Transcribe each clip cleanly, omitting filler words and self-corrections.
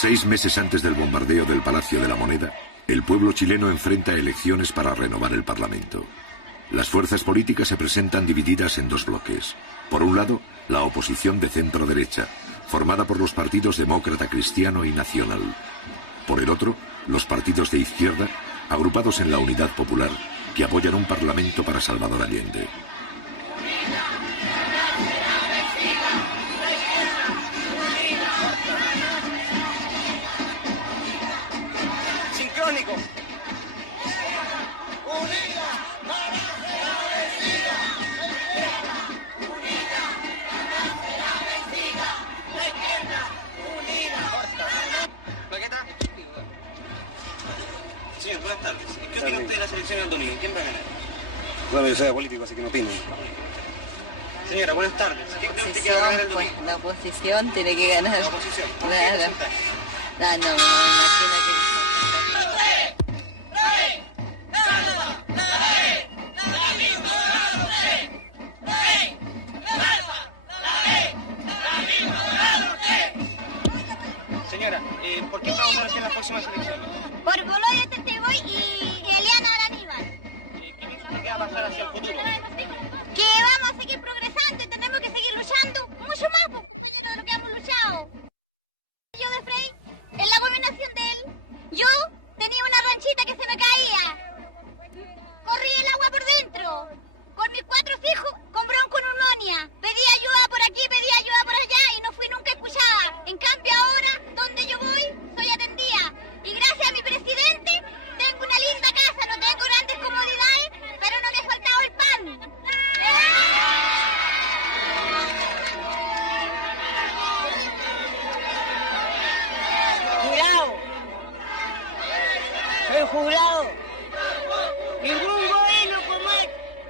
6 meses antes del bombardeo del Palacio de la Moneda, el pueblo chileno enfrenta elecciones para renovar el Parlamento. Las fuerzas políticas se presentan divididas en 2 bloques. Por un lado, la oposición de centro-derecha, formada por los partidos Demócrata Cristiano y Nacional. Por el otro, los partidos de izquierda, agrupados en la Unidad Popular, que apoyan un parlamento para Salvador Allende. Sincrónico. Señor, buenas tardes. ¿Qué opina usted de las elecciones del domingo? ¿Quién va a ganar? Bueno, yo soy político, así que no opino. Señora, buenas tardes. ¿Quién cree usted que va a ganar el domingo? La oposición tiene que ganar. La oposición. ¿Por qué Claro. porcentaje? No, me imagino que... Señora, ¿por qué va a votar usted en las próximas elecciones? Por Boloyo Teteboy y Eliana Araníbal. ¿Qué piensa usted que va a pasar hacia el futuro? Que vamos a seguir progresando y tenemos que seguir luchando mucho más por lo que hemos luchado. Yo de Frey, en la abominación de él, yo tenía una ranchita que se me caía. Corría el agua por dentro. Con mis 4 hijos, con bronconeumonía. Pedí ayuda por aquí, pedí ayuda por allá y no fui nunca escuchada. En cambio ahora, donde yo voy, soy atendida. Y gracias a mi presidente, tengo una linda casa, no tengo grandes comodidades, pero no me ha faltado el pan. Jurado, soy jurado.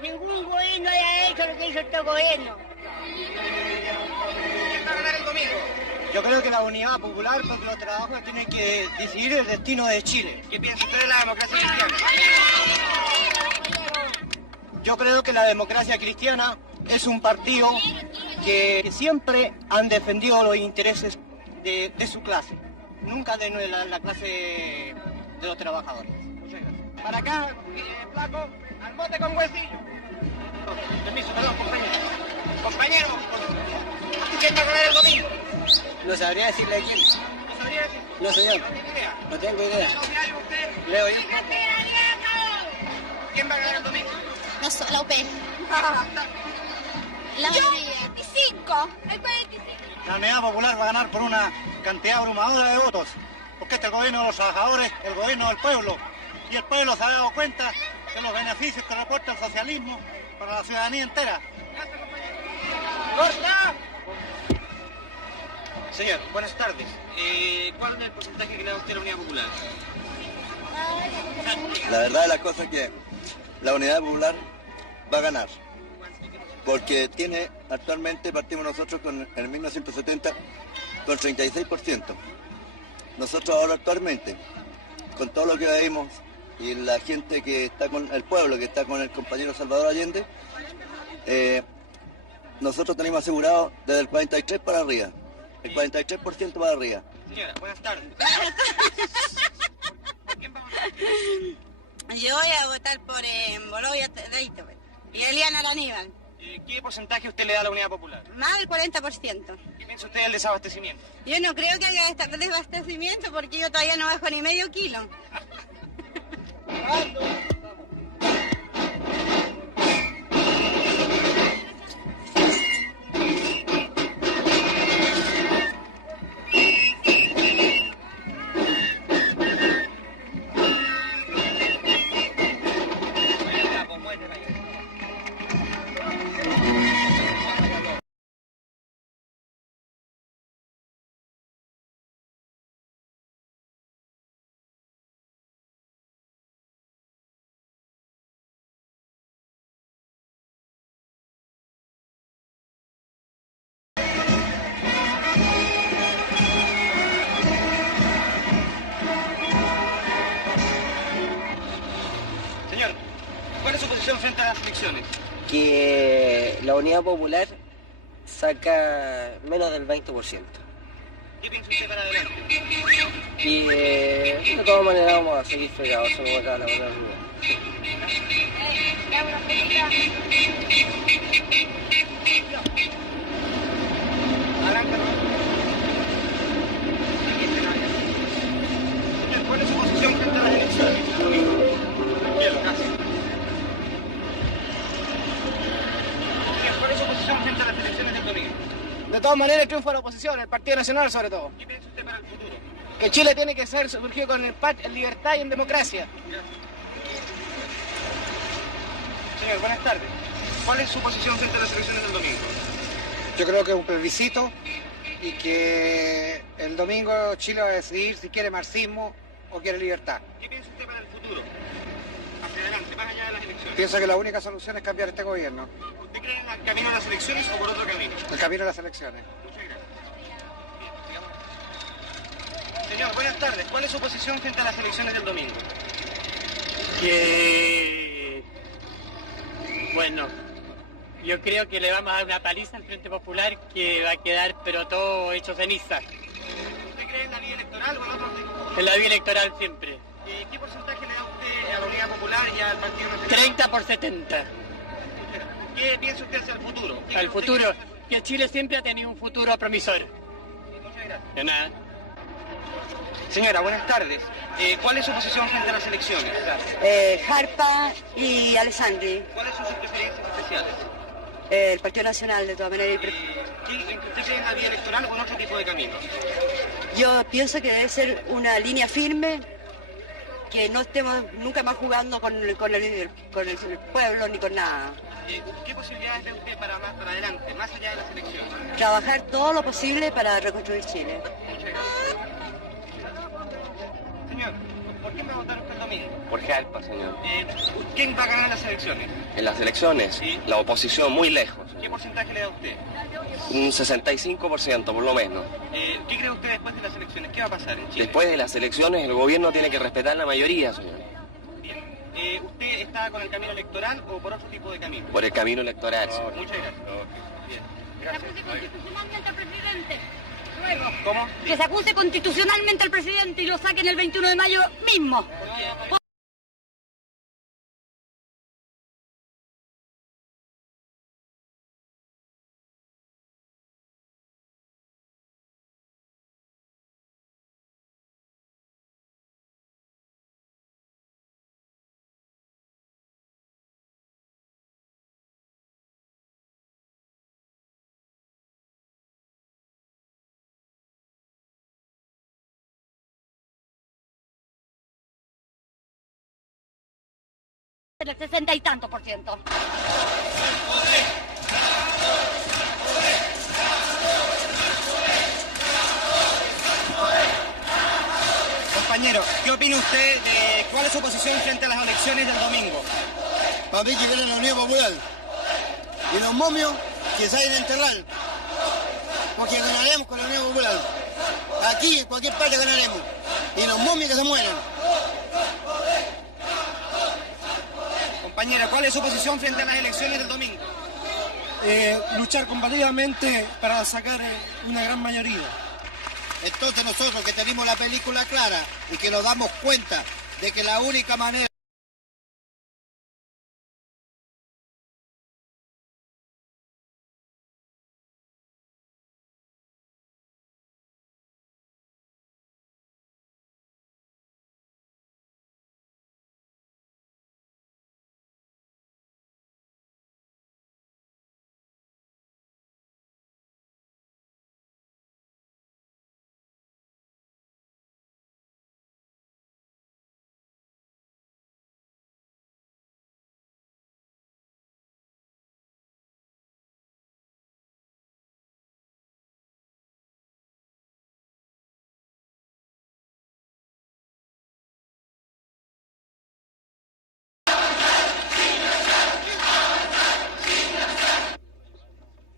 Ningún gobierno haya hecho lo que hizo este gobierno. ¿Quién va a ganar el domingo? Yo creo que la Unidad Popular, porque los trabajadores tienen que decidir el destino de Chile. ¿Qué piensa usted de la democracia cristiana? Yo creo que la democracia cristiana es un partido que siempre han defendido los intereses de su clase, nunca de la clase de los trabajadores. Muchas gracias. Para acá, flaco, al bote con huesillo. Permiso, perdón, compañero. Compañero, ¿quién va a ganar el domingo? No sabría decirle quién. ¿No sabría decir? No, señor. ¿No tiene idea? No tengo idea. ¿No diario usted? Leo yo. ¿Quién va a ganar el domingo? No, la UP. La yo, 25. El 45. La Unidad Popular va a ganar por una cantidad abrumadora de votos, porque este es el gobierno de los trabajadores, el gobierno del pueblo, y el pueblo se ha dado cuenta de los beneficios que reporta el socialismo para la ciudadanía entera. ¡Corta! Señor, buenas tardes. ¿Cuál es el porcentaje que le da usted a la Unidad Popular? La verdad de las cosas es que la Unidad Popular va a ganar, porque tiene actualmente, partimos nosotros en el 1970 con 36%. Nosotros ahora actualmente, con todo lo que vemos y la gente que está con el pueblo, que está con el compañero Salvador Allende, nosotros tenemos asegurado desde el 43 para arriba, el 43% para arriba. Señora, buenas tardes. ¿Quién va a votar? Yo voy a votar por Boloyo Teteboy y Eliana Araníbal. ¿Qué porcentaje usted le da a la Unidad Popular? Más del 40%. ¿Qué piensa usted del desabastecimiento? Yo no creo que haya desabastecimiento porque yo todavía no bajo ni medio kilo. Frente a las elecciones? Que la Unidad Popular saca menos del 20%. ¿Qué piensa usted para adelante? Y de todas maneras vamos a seguir fregados, eso no va a dar la buena rueda. Arráncalo. Señor, ¿cuál es su posición frente a las elecciones? Bien, gracias. Señor, ¿cuál es su posición frente a las elecciones del domingo? De todas maneras, el triunfo de la oposición, el Partido Nacional sobre todo. ¿Qué piensa usted para el futuro? Que Chile tiene que ser surgido con en libertad y en democracia. Señor, buenas tardes. ¿Cuál es su posición frente a las elecciones del domingo? Yo creo que es un plebiscito y que el domingo Chile va a decidir si quiere marxismo o quiere libertad. ¿Qué piensa usted para el futuro? Hacia adelante, más allá de las elecciones. Pienso que la única solución es cambiar este gobierno, ¿Usted cree en el camino a las elecciones o por otro camino? el camino de las elecciones. Muchas gracias. Señor, buenas tardes. ¿Cuál es su posición frente a las elecciones del domingo? Bueno, yo creo que le vamos a dar una paliza al Frente Popular que va a quedar pero todo hecho ceniza. ¿Usted cree en la vía electoral o en otro tipo? En la vía electoral siempre. ¿Qué porcentaje le da usted a la Unidad Popular y al Partido Nacional? 30 por 70. ¿Qué piensa usted hacia el futuro? Al futuro, que Chile siempre ha tenido un futuro promisor. Muchas gracias. De nada. Señora, buenas tardes. ¿Cuál es su posición frente a las elecciones? Jarpa y Alessandri, ¿Cuáles son sus preferencias especiales? el Partido Nacional de todas maneras. ¿Usted cree en la vía electoral o en otro tipo de caminos? Yo pienso que debe ser una línea firme, que no estemos nunca más jugando con el pueblo ni con nada. ¿Qué posibilidades ve usted para más para adelante, más allá de las elecciones? Trabajar todo lo posible para reconstruir Chile. Muchas gracias. Señor, ¿por quién va a votar usted el domingo? Por Jalpa, señor. ¿Quién va a ganar las elecciones? En las elecciones, Sí. la oposición muy lejos. ¿Qué porcentaje le da usted? Un 65% por lo menos. ¿Qué cree usted después de las elecciones? ¿Qué va a pasar en Chile? Después de las elecciones el gobierno tiene que respetar la mayoría, señor. Bien. ¿Usted está con el camino electoral o por otro tipo de camino? Por el camino electoral, señor. Muchas gracias. Bien. Gracias. Constitucionalmente al presidente. ¿Cómo? Que se acuse constitucionalmente al presidente y lo saquen el 21 de mayo mismo. El 60 y tanto %. Compañero, ¿qué opina usted de cuál es su posición frente a las elecciones del domingo? Para mí que viene la Unión Popular. Y los momios que salen a enterrar. Porque ganaremos con la Unión Popular. Aquí, en cualquier parte ganaremos. Y los momios que se mueran. Compañera, ¿cuál es su posición frente a las elecciones del domingo? Luchar combativamente para sacar una gran mayoría. Entonces nosotros que tenemos la película clara y que nos damos cuenta de que la única manera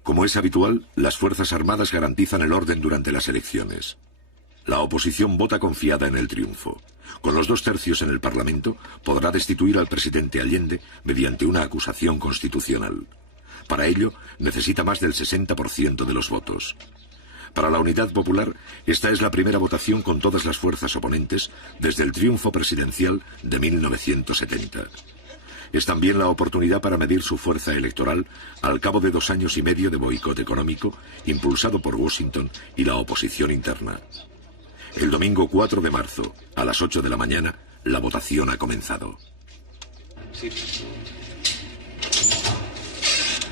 Como es habitual, las Fuerzas Armadas garantizan el orden durante las elecciones. La oposición vota confiada en el triunfo. Con los 2/3 en el Parlamento, podrá destituir al presidente Allende mediante una acusación constitucional. Para ello, necesita más del 60% de los votos. Para la Unidad Popular, esta es la primera votación con todas las fuerzas oponentes desde el triunfo presidencial de 1970. Es también la oportunidad para medir su fuerza electoral al cabo de 2 años y medio de boicot económico impulsado por Washington y la oposición interna. El domingo 4 de marzo, a las 8 de la mañana, la votación ha comenzado. Sí.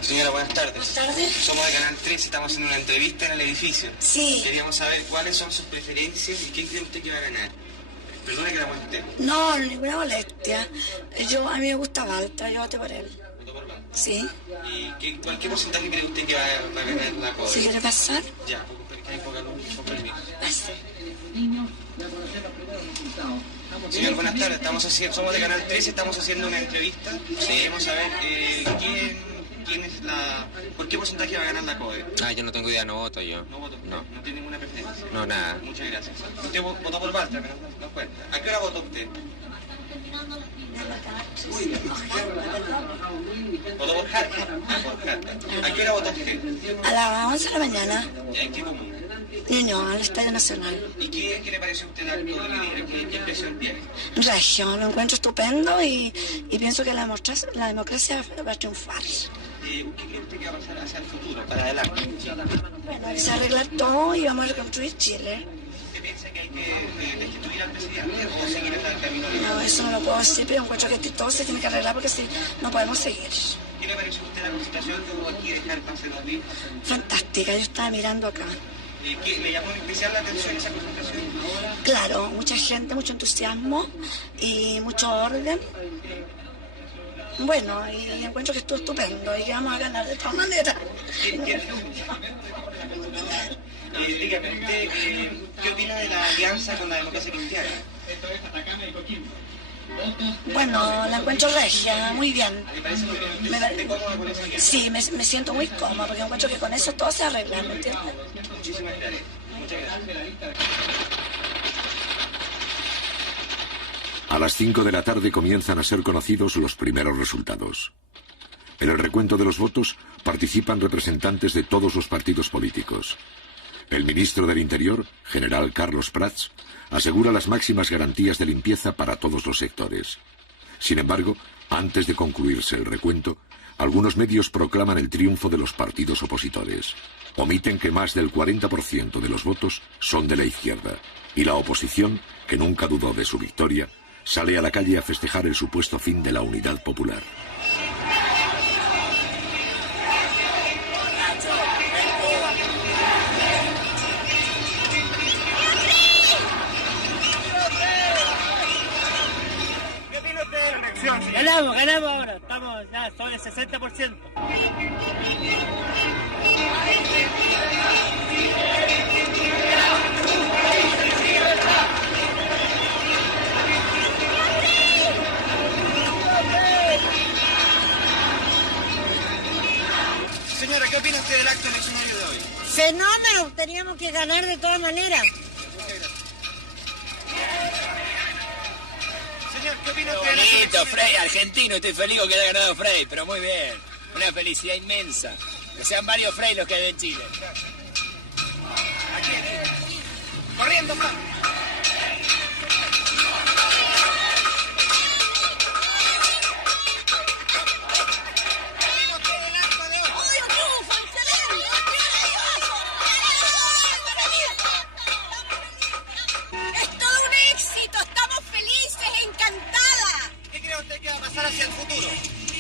Señora, buenas tardes. Buenas tardes. Somos de Canal 13, estamos haciendo una entrevista en el edificio. Sí. Queríamos saber cuáles son sus preferencias y quién cree usted que va a ganar. Perdone que la moleste. No, ninguna molestia. A mí me gusta Baltra, yo voté por él. ¿Votó por Baltra? Sí. ¿Y qué porcentaje cree usted que va a ganar la CODE? ¿Si quiere pasar? Ya, porque hay poca luz, con permiso. Pase. Señor, buenas tardes. Somos de Canal 13, estamos haciendo una entrevista. Sí. Queremos saber quién es la... ¿Por qué porcentaje va a ganar la CODE? Yo no tengo idea, no voto yo. ¿No voto? No. ¿No tiene ninguna preferencia? No, nada. Muchas gracias. Usted votó por Baltra, pero no cuenta. ¿A qué hora votó usted? ¿Votó por Jarta? Por Jarta. ¿A qué hora votó usted? A las 11 de la mañana. ¿En qué común? Niño, al Estadio Nacional. ¿Y qué le pareció a usted el acto de hoy día? ¿Qué impresión tiene? Regio, lo encuentro estupendo y pienso que la democracia va a triunfar. ¿Qué cree usted que va a pasar hacia el futuro, para adelante? Bueno, hay que arreglar todo y vamos a reconstruir Chile. ¿Usted piensa que hay que destituir al presidente o seguir en el camino legal? No, eso no lo puedo decir, pero encuentro que todo se tiene que arreglar porque si no podemos seguir. ¿Qué le pareció a usted la concentración que hubo aquí de Jarta hace 2 días? Fantástica, yo estaba mirando acá. ¿Le llamó en especial la atención esa concentración? Claro, mucha gente, mucho entusiasmo y mucho orden. Bueno, y encuentro que estuvo estupendo y que vamos a ganar de todas maneras. Dígame, ¿usted qué opina de la alianza con la democracia cristiana? Bueno, la encuentro regia, muy bien. ¿Le parece muy bien? ¿Usted se siente cómoda con esa alianza? Sí, me siento muy cómoda porque encuentro que con eso todo se arregla, ¿me entiendes? Muchísimas gracias. Muchas gracias. A las 5 de la tarde comienzan a ser conocidos los primeros resultados. En el recuento de los votos participan representantes de todos los partidos políticos. El ministro del Interior, general Carlos Prats, asegura las máximas garantías de limpieza para todos los sectores. Sin embargo, antes de concluirse el recuento, algunos medios proclaman el triunfo de los partidos opositores. Omiten que más del 40% de los votos son de la izquierda, y la oposición, que nunca dudó de su victoria, sale a la calle a festejar el supuesto fin de la Unidad Popular. Ganamos ahora, estamos ya sobre el 60%. Señora, ¿qué opina usted del acto eleccionario de hoy? Fenómeno, teníamos que ganar de todas maneras. Señor, ¿qué opina usted del acto Bonito, Frey, argentino, estoy feliz con que haya ganado Frey, pero muy bien. Una felicidad inmensa. Que sean varios Frey los que hay en Chile. Aquí, corriendo, más.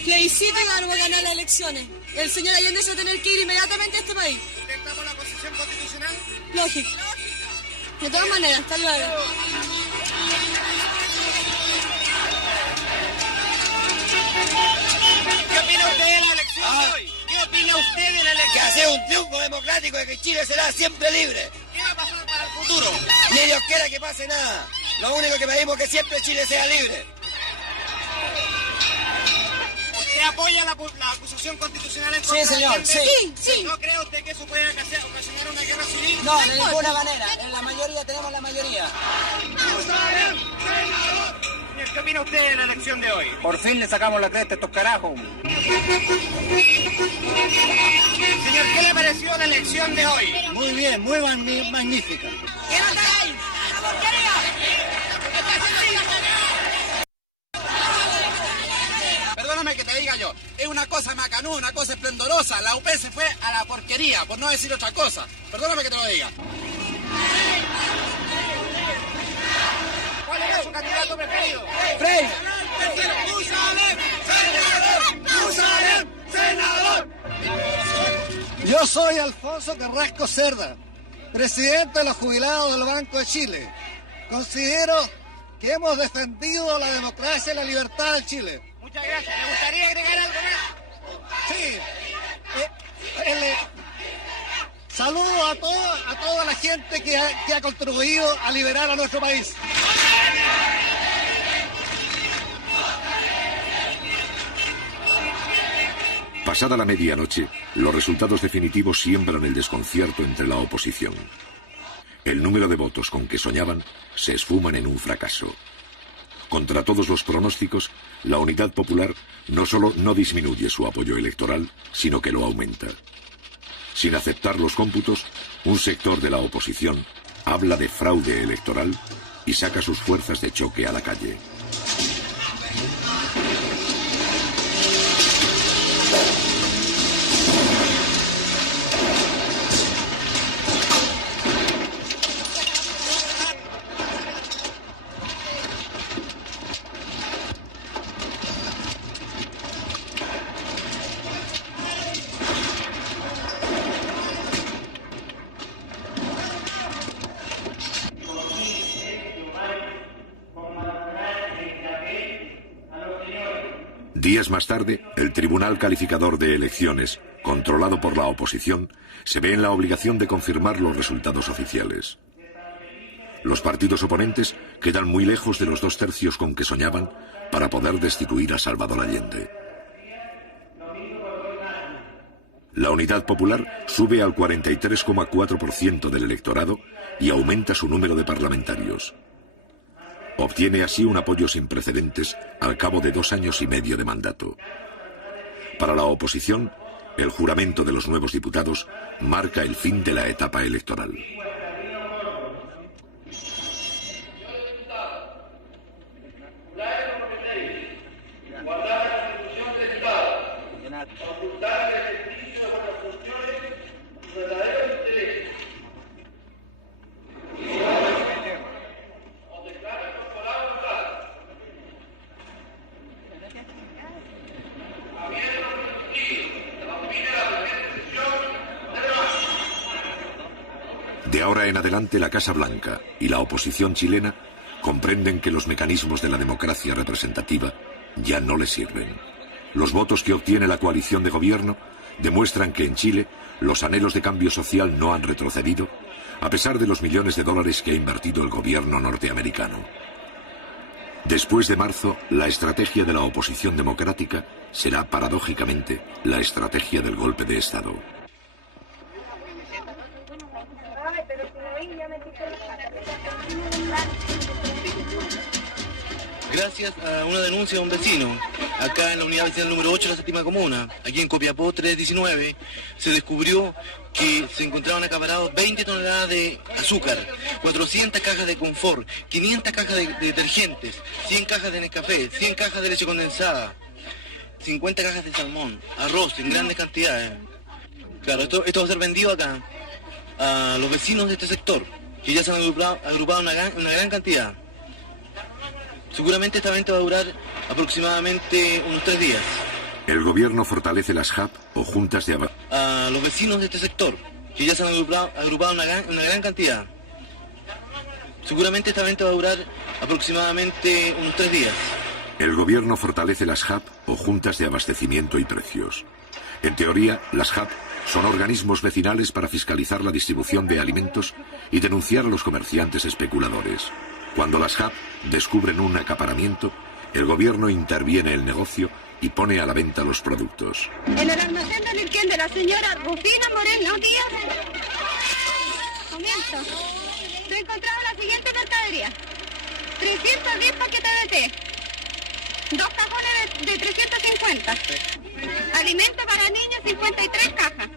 Plebiscito y vamos a ganar las elecciones. El señor Allende se va a tener que ir inmediatamente a este país. ¿Intentamos la Constitución Constitucional? Lógico. De todas maneras, hasta luego. ¿Qué opina usted de la elección de hoy? ¿Qué opina usted de la elección? Que hace un triunfo democrático de que Chile será siempre libre. ¿Qué va a pasar para el futuro? Ni Dios quiera que pase nada. Lo único que pedimos es que siempre Chile sea libre. ¿Usted apoya la acusación constitucional en contra Sí, señor, de sí. Sí. ¿No cree usted que eso puede ocasionar una guerra civil? No, de ninguna manera. En la mayoría tenemos la mayoría. ¿Qué opina usted de la elección de hoy? Por fin le sacamos la cresta a estos carajos. Señor, Señor, ¿qué le pareció la elección de hoy? Muy bien, muy magnífica. ¿Qué nota hay? Perdóname que te diga yo, es una cosa macanuda, una cosa esplendorosa. La UP se fue a la porquería, por no decir otra cosa. Perdóname que te lo diga. ¿Cuál era su candidato preferido? ¡Frey! ¡Musalem! ¡Senador! Yo soy Alfonso Carrasco Cerda, presidente de los jubilados del Banco de Chile. Considero que hemos defendido la democracia y la libertad de Chile. Muchas gracias. ¿Me gustaría agregar algo más? Sí. Saludo a toda la gente que ha contribuido a liberar a nuestro país. Pasada la medianoche, los resultados definitivos siembran el desconcierto entre la oposición. El número de votos con que soñaban se esfuman en un fracaso. Contra todos los pronósticos, la Unidad Popular no solo no disminuye su apoyo electoral, sino que lo aumenta. Sin aceptar los cómputos, un sector de la oposición habla de fraude electoral y saca sus fuerzas de choque a la calle. Días más tarde, el Tribunal Calificador de Elecciones, controlado por la oposición, se ve en la obligación de confirmar los resultados oficiales. Los partidos oponentes quedan muy lejos de los 2 tercios con que soñaban para poder destituir a Salvador Allende. La Unidad Popular sube al 43,4% del electorado y aumenta su número de parlamentarios. Obtiene así un apoyo sin precedentes al cabo de 2 años y medio de mandato. Para la oposición, el juramento de los nuevos diputados marca el fin de la etapa electoral. De ahora en adelante, la Casa Blanca y la oposición chilena comprenden que los mecanismos de la democracia representativa ya no les sirven. Los votos que obtiene la coalición de gobierno demuestran que en Chile los anhelos de cambio social no han retrocedido, a pesar de los millones de dólares que ha invertido el gobierno norteamericano. Después de marzo, la estrategia de la oposición democrática será, paradójicamente, la estrategia del golpe de Estado. Gracias a una denuncia de un vecino, acá en la unidad vecinal número 8 de la 7ª comuna, aquí en Copiapó 319, se descubrió que se encontraban acaparados 20 toneladas de azúcar, 400 cajas de confort, 500 cajas de detergentes, 100 cajas de Nescafé, 100 cajas de leche condensada, 50 cajas de salmón, arroz en grandes cantidades. Claro, esto va a ser vendido acá a los vecinos de este sector, que ya se han agrupado una gran cantidad. Seguramente esta venta va a durar aproximadamente unos 3 días. El gobierno fortalece las JAP o juntas de abastecimiento. A los vecinos de este sector, que ya se han agrupado una gran cantidad. Seguramente esta venta va a durar aproximadamente unos 3 días. El gobierno fortalece las JAP o juntas de abastecimiento y precios. En teoría, las JAP son organismos vecinales para fiscalizar la distribución de alimentos y denunciar a los comerciantes especuladores. Cuando las JAP descubren un acaparamiento, el gobierno interviene el negocio y pone a la venta los productos. En el almacén del Irquén de la señora Rufina Moreno Díaz, comienzo. Se ha encontrado la siguiente mercadería: 310 paquetes de té, 2 cajones de 350, alimento para niños 53 cajas,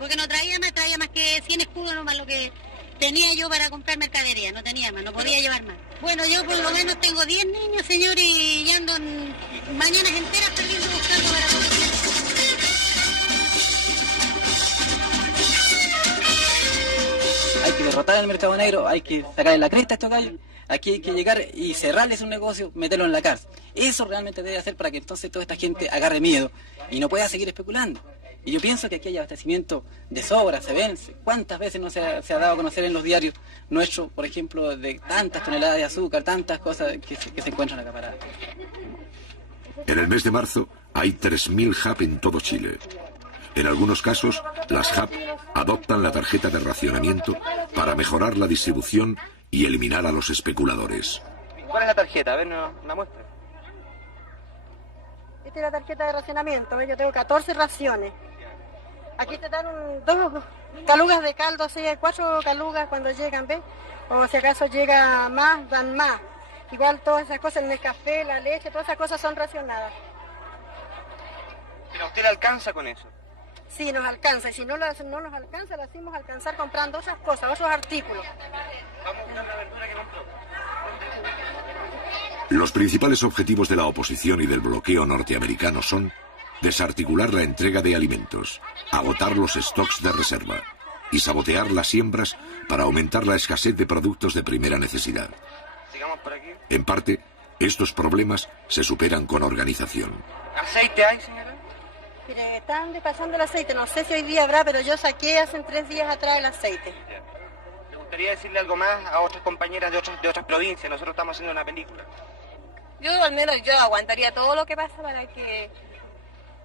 porque no traía más que 100 escudos nomás lo que tenía yo para comprar mercadería, no tenía más, no podía llevar más. Bueno, yo por lo menos tengo 10 niños, señor, y ando mañanas enteras perdiendo buscando para comer. Hay que derrotar al mercado negro, hay que sacarle la cresta a estos gallos. Aquí hay que llegar y cerrarles un negocio, meterlo en la cárcel. Eso realmente debe hacer para que entonces toda esta gente agarre miedo y no pueda seguir especulando. Y yo pienso que aquí hay abastecimiento de sobra, se ven, cuántas veces no se ha dado a conocer en los diarios nuestros, por ejemplo, de tantas toneladas de azúcar, tantas cosas que se encuentran acaparadas. En el mes de marzo hay 3.000 HAP en todo Chile. En algunos casos, las HAP adoptan la tarjeta de racionamiento para mejorar la distribución y eliminar a los especuladores. ¿Cuál es la tarjeta? A ver, una muestra. Esta es la tarjeta de racionamiento, ¿ves? Yo tengo 14 raciones. Aquí te dan 2 calugas de caldo, así hay 4 calugas cuando llegan, ¿ves? O si acaso llega más, dan más. Igual todas esas cosas, el café, la leche, todas esas cosas son racionadas. ¿Pero a usted le alcanza con eso? Sí, nos alcanza, y si no nos alcanza, lo hacemos alcanzar comprando otras cosas, otros artículos. Vamos a buscar la verdura que compró. Los principales objetivos de la oposición y del bloqueo norteamericano son desarticular la entrega de alimentos, agotar los stocks de reserva y sabotear las siembras para aumentar la escasez de productos de primera necesidad. Sigamos por aquí. En parte, estos problemas se superan con organización. ¿Aceite hay, señora? Mire, están despasando el aceite, no sé si hoy día habrá, pero yo saqué hace 3 días atrás el aceite. ¿Le gustaría decirle algo más a otras compañeras de otras provincias? Nosotros estamos haciendo una película. Yo al menos aguantaría todo lo que pasa para que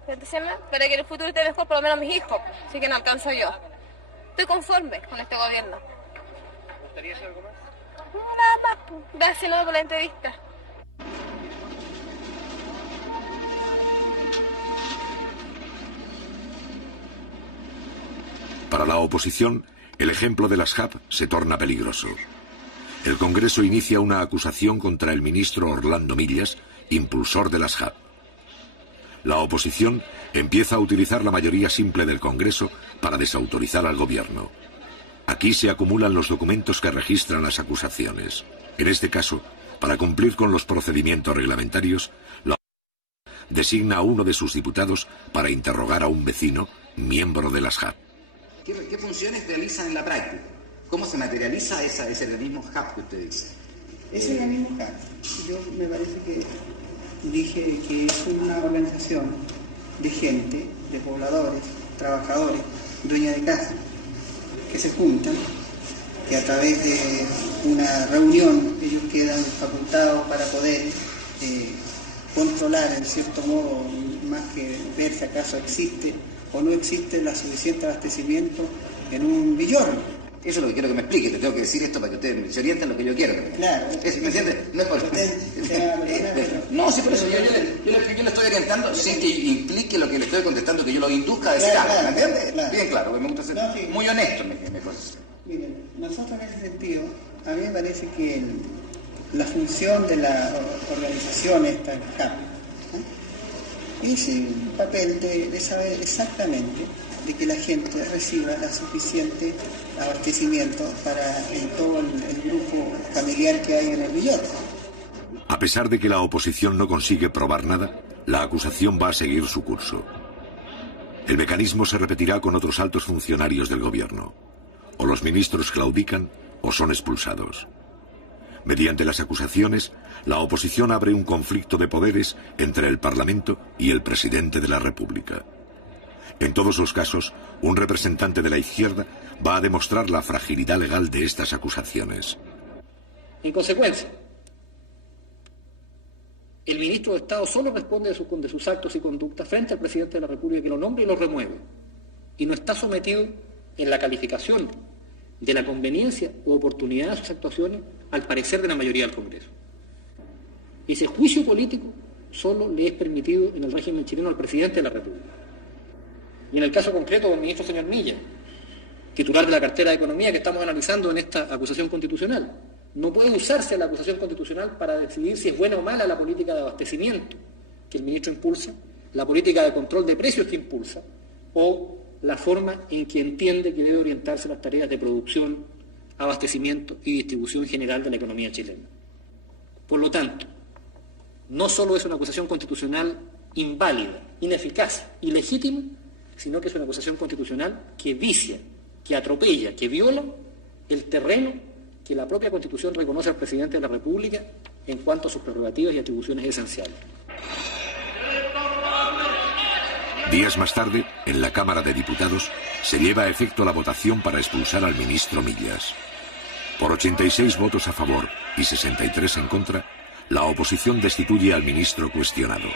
en el futuro esté mejor, por lo menos mis hijos, así que no alcanzo yo. Estoy conforme con este gobierno. ¿Le gustaría decir algo más? No, nada más, pues. Gracias por la entrevista. Para la oposición, el ejemplo de las HAP se torna peligroso. El Congreso inicia una acusación contra el ministro Orlando Millas, impulsor de las HAP. La oposición empieza a utilizar la mayoría simple del Congreso para desautorizar al gobierno. Aquí se acumulan los documentos que registran las acusaciones. En este caso, para cumplir con los procedimientos reglamentarios, la oposición designa a uno de sus diputados para interrogar a un vecino, miembro de las HAP. ¿Qué funciones realizan en la práctica? ¿Cómo se materializa ese organismo HAP que usted dice? Ese organismo HAP, yo me parece que dije que es una organización de gente, de pobladores, trabajadores, dueños de casa, que se juntan, que a través de una reunión ellos quedan facultados para poder controlar en cierto modo, más que ver si acaso existe o no existe el suficiente abastecimiento en un villorno. Eso es lo que quiero que me explique, te tengo que decir esto para que ustedes se orienten lo que yo quiero. Claro. ¿Me entiende? No es por... No, sí, por eso yo le estoy orientando sin que implique lo que le estoy contestando, que yo lo induzca a decir algo, ¿me entiende? Claro. Bien claro, que me gusta ser muy honesto. Miren, nosotros en ese sentido, a mí me parece que la función de la organización esta, el HAP, es el papel de saber exactamente de que la gente reciba la suficiente abastecimiento para todo el grupo familiar que hay en el villorno. A pesar de que la oposición no consigue probar nada, la acusación va a seguir su curso. El mecanismo se repetirá con otros altos funcionarios del gobierno. O los ministros claudican o son expulsados. Mediante las acusaciones, la oposición abre un conflicto de poderes entre el Parlamento y el presidente de la República. En todos los casos, un representante de la izquierda va a demostrar la fragilidad legal de estas acusaciones. En consecuencia, el ministro de Estado solo responde de sus actos y conductas frente al presidente de la República, que lo nombra y lo remueve, y no está sometido en la calificación de la conveniencia u oportunidad de sus actuaciones al parecer de la mayoría del Congreso. Ese juicio político solo le es permitido en el régimen chileno al presidente de la República. Y en el caso concreto del ministro señor Milla, titular de la cartera de Economía que estamos analizando en esta acusación constitucional, no puede usarse la acusación constitucional para decidir si es buena o mala la política de abastecimiento que el ministro impulsa, la política de control de precios que impulsa, o la forma en que entiende que debe orientarse las tareas de producción, abastecimiento y distribución general de la economía chilena. Por lo tanto, no solo es una acusación constitucional inválida, ineficaz, ilegítima, sino que es una acusación constitucional que vicia, que atropella, que viola el terreno que la propia Constitución reconoce al presidente de la República en cuanto a sus prerrogativas y atribuciones esenciales. Días más tarde, en la Cámara de Diputados, se lleva a efecto la votación para expulsar al ministro Millas. Por 86 votos a favor y 63 en contra, la oposición destituye al ministro cuestionado.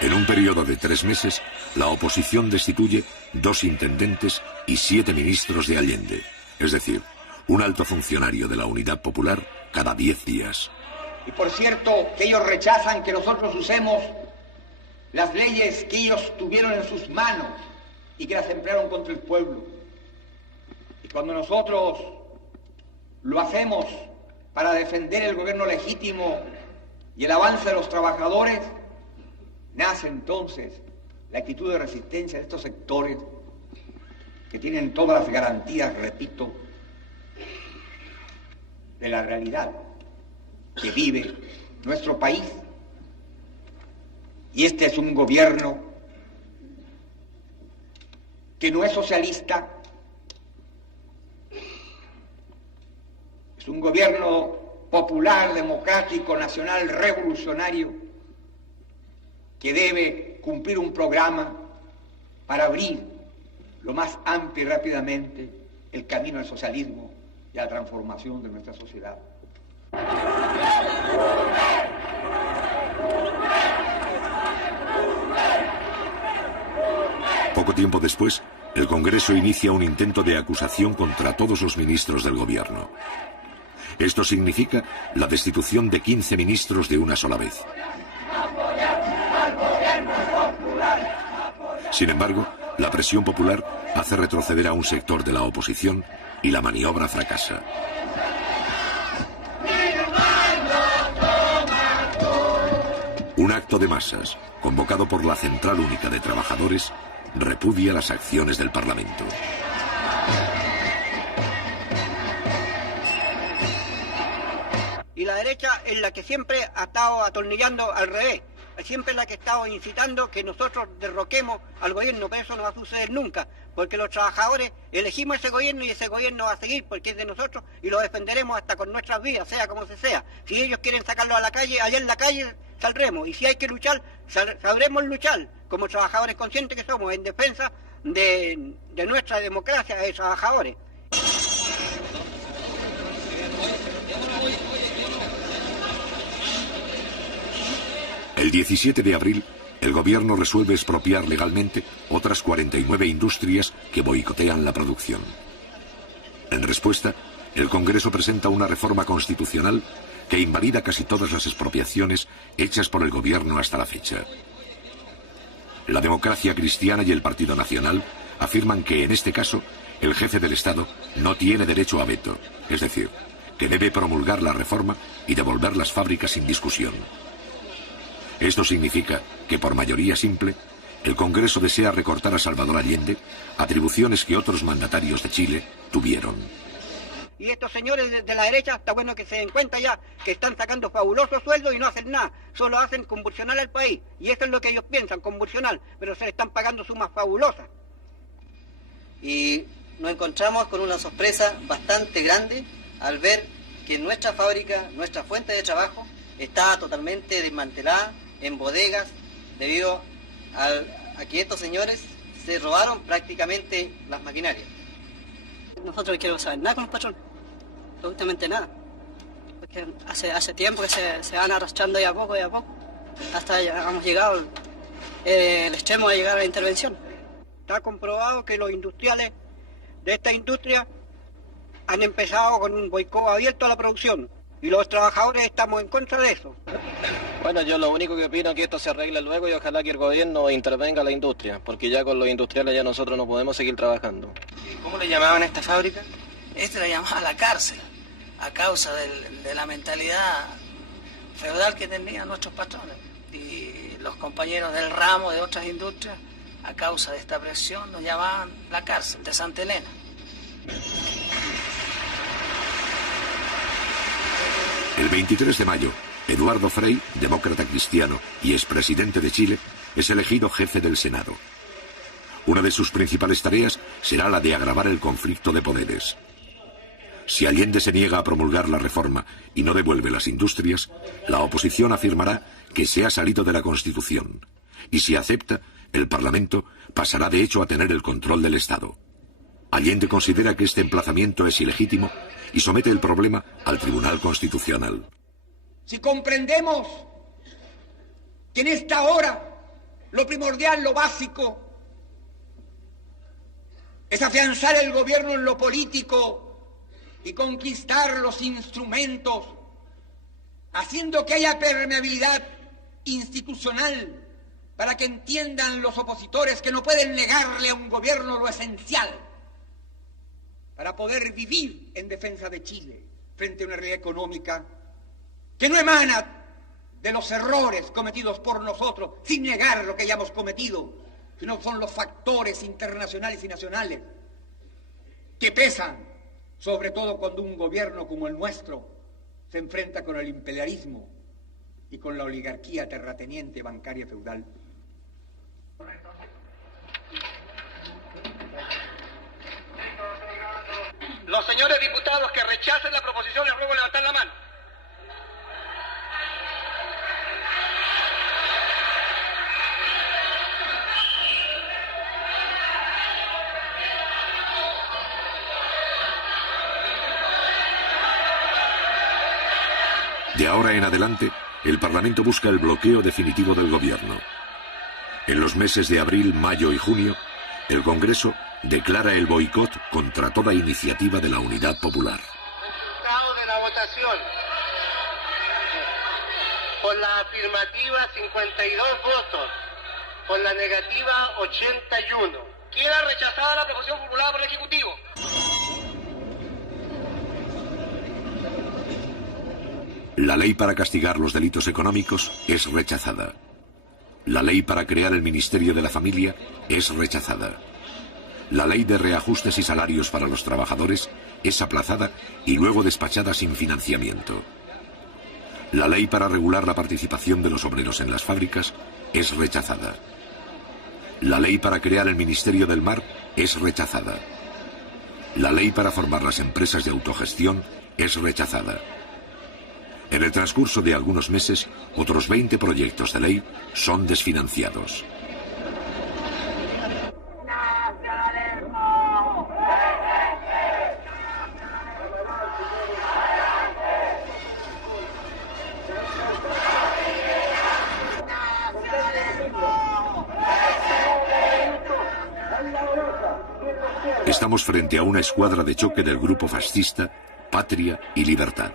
En un periodo de 3 meses, la oposición destituye 2 intendentes y 7 ministros de Allende, es decir, un alto funcionario de la Unidad Popular cada 10 días. Y por cierto, que ellos rechazan que nosotros usemos las leyes que ellos tuvieron en sus manos y que las emplearon contra el pueblo. Y cuando nosotros lo hacemos para defender el gobierno legítimo y el avance de los trabajadores, nace entonces la actitud de resistencia de estos sectores que tienen todas las garantías, repito, de la realidad que vive nuestro país. Y este es un gobierno que no es socialista, es un gobierno popular, democrático, nacional, revolucionario, que debe cumplir un programa para abrir lo más amplio y rápidamente el camino al socialismo y a la transformación de nuestra sociedad. Poco tiempo después, el Congreso inicia un intento de acusación contra todos los ministros del gobierno. Esto significa la destitución de 15 ministros de una sola vez. Sin embargo, la presión popular hace retroceder a un sector de la oposición y la maniobra fracasa. Un acto de masas, convocado por la Central Única de Trabajadores, repudia las acciones del Parlamento. Y la derecha es la que siempre ha estado atornillando al revés. Siempre es la que ha estado incitando que nosotros derroquemos al gobierno, pero eso no va a suceder nunca, porque los trabajadores elegimos ese gobierno y ese gobierno va a seguir porque es de nosotros y lo defenderemos hasta con nuestras vidas, sea como se sea. Si ellos quieren sacarlo a la calle, allá en la calle saldremos, y si hay que luchar, sabremos luchar como trabajadores conscientes que somos en defensa de nuestra democracia de trabajadores. El 17 de abril, el gobierno resuelve expropiar legalmente otras 49 industrias que boicotean la producción. En respuesta, el Congreso presenta una reforma constitucional que invalida casi todas las expropiaciones hechas por el gobierno hasta la fecha. La Democracia Cristiana y el Partido Nacional afirman que, en este caso, el jefe del Estado no tiene derecho a veto, es decir, que debe promulgar la reforma y devolver las fábricas sin discusión. Esto significa que, por mayoría simple, el Congreso desea recortar a Salvador Allende atribuciones que otros mandatarios de Chile tuvieron. Y estos señores de la derecha, está bueno que se den cuenta ya que están sacando fabulosos sueldos y no hacen nada, solo hacen convulsionar al país. Y eso es lo que ellos piensan, convulsionar, pero se le están pagando sumas fabulosas. Y nos encontramos con una sorpresa bastante grande al ver que nuestra fábrica, nuestra fuente de trabajo, está totalmente desmantelada en bodegas debido a que estos señores se robaron prácticamente las maquinarias. Nosotros no queremos saber nada con los patrones, absolutamente nada, porque hace tiempo que se van arrastrando de a poco, hasta hemos llegado el extremo de llegar a la intervención. Está comprobado que los industriales de esta industria han empezado con un boicot abierto a la producción y los trabajadores estamos en contra de eso. Bueno, yo lo único que opino es que esto se arregle luego y ojalá que el gobierno intervenga a la industria, porque ya con los industriales ya nosotros no podemos seguir trabajando. ¿Cómo le llamaban a esta fábrica? Este la llamaba la cárcel, a causa de la mentalidad feudal que tenían nuestros patrones. Y los compañeros del ramo de otras industrias, a causa de esta presión, nos llamaban la cárcel de Santa Elena. El 23 de mayo, Eduardo Frei, demócrata cristiano y expresidente de Chile, es elegido jefe del Senado. Una de sus principales tareas será la de agravar el conflicto de poderes. Si Allende se niega a promulgar la reforma y no devuelve las industrias, la oposición afirmará que se ha salido de la Constitución. Y si acepta, el Parlamento pasará de hecho a tener el control del Estado. Allende considera que este emplazamiento es ilegítimo y somete el problema al Tribunal Constitucional. Si comprendemos que en esta hora lo primordial, lo básico, es afianzar el gobierno en lo político y conquistar los instrumentos, haciendo que haya permeabilidad institucional para que entiendan los opositores que no pueden negarle a un gobierno lo esencial para poder vivir en defensa de Chile frente a una realidad económica que no emana de los errores cometidos por nosotros, sin negar lo que hayamos cometido, sino son los factores internacionales y nacionales que pesan, sobre todo cuando un gobierno como el nuestro se enfrenta con el imperialismo y con la oligarquía terrateniente bancaria feudal. Los señores diputados que rechacen la proposición les ruego levantar la mano. De ahora en adelante, el Parlamento busca el bloqueo definitivo del gobierno. En los meses de abril, mayo y junio, el Congreso declara el boicot contra toda iniciativa de la Unidad Popular. Resultado de la votación. Por la afirmativa 52 votos, por la negativa 81. Queda rechazada la proposición formulada por el Ejecutivo. La ley para castigar los delitos económicos es rechazada. La ley para crear el Ministerio de la Familia es rechazada. La ley de reajustes y salarios para los trabajadores es aplazada y luego despachada sin financiamiento. La ley para regular la participación de los obreros en las fábricas es rechazada. La ley para crear el Ministerio del Mar es rechazada. La ley para formar las empresas de autogestión es rechazada. En el transcurso de algunos meses, otros 20 proyectos de ley son desfinanciados. Estamos frente a una escuadra de choque del grupo fascista Patria y Libertad.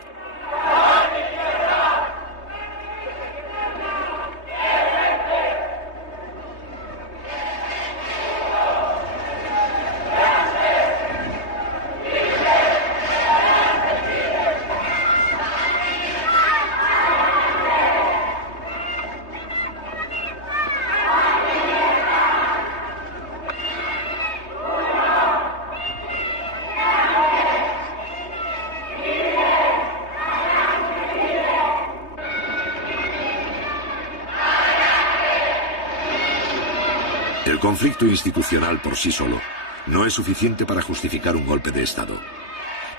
El conflicto institucional por sí solo no es suficiente para justificar un golpe de Estado.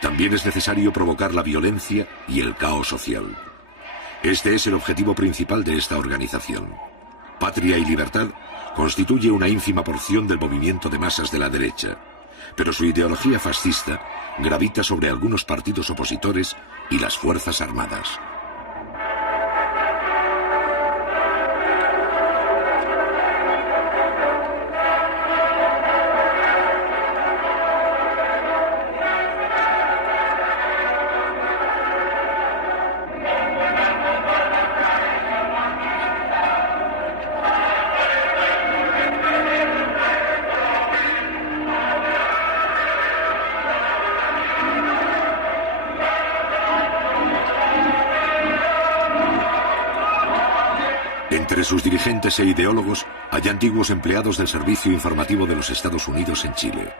También es necesario provocar la violencia y el caos social. Este es el objetivo principal de esta organización. Patria y Libertad constituye una ínfima porción del movimiento de masas de la derecha, pero su ideología fascista gravita sobre algunos partidos opositores y las Fuerzas Armadas. Entre sus dirigentes e ideólogos hay antiguos empleados del Servicio Informativo de los Estados Unidos en Chile.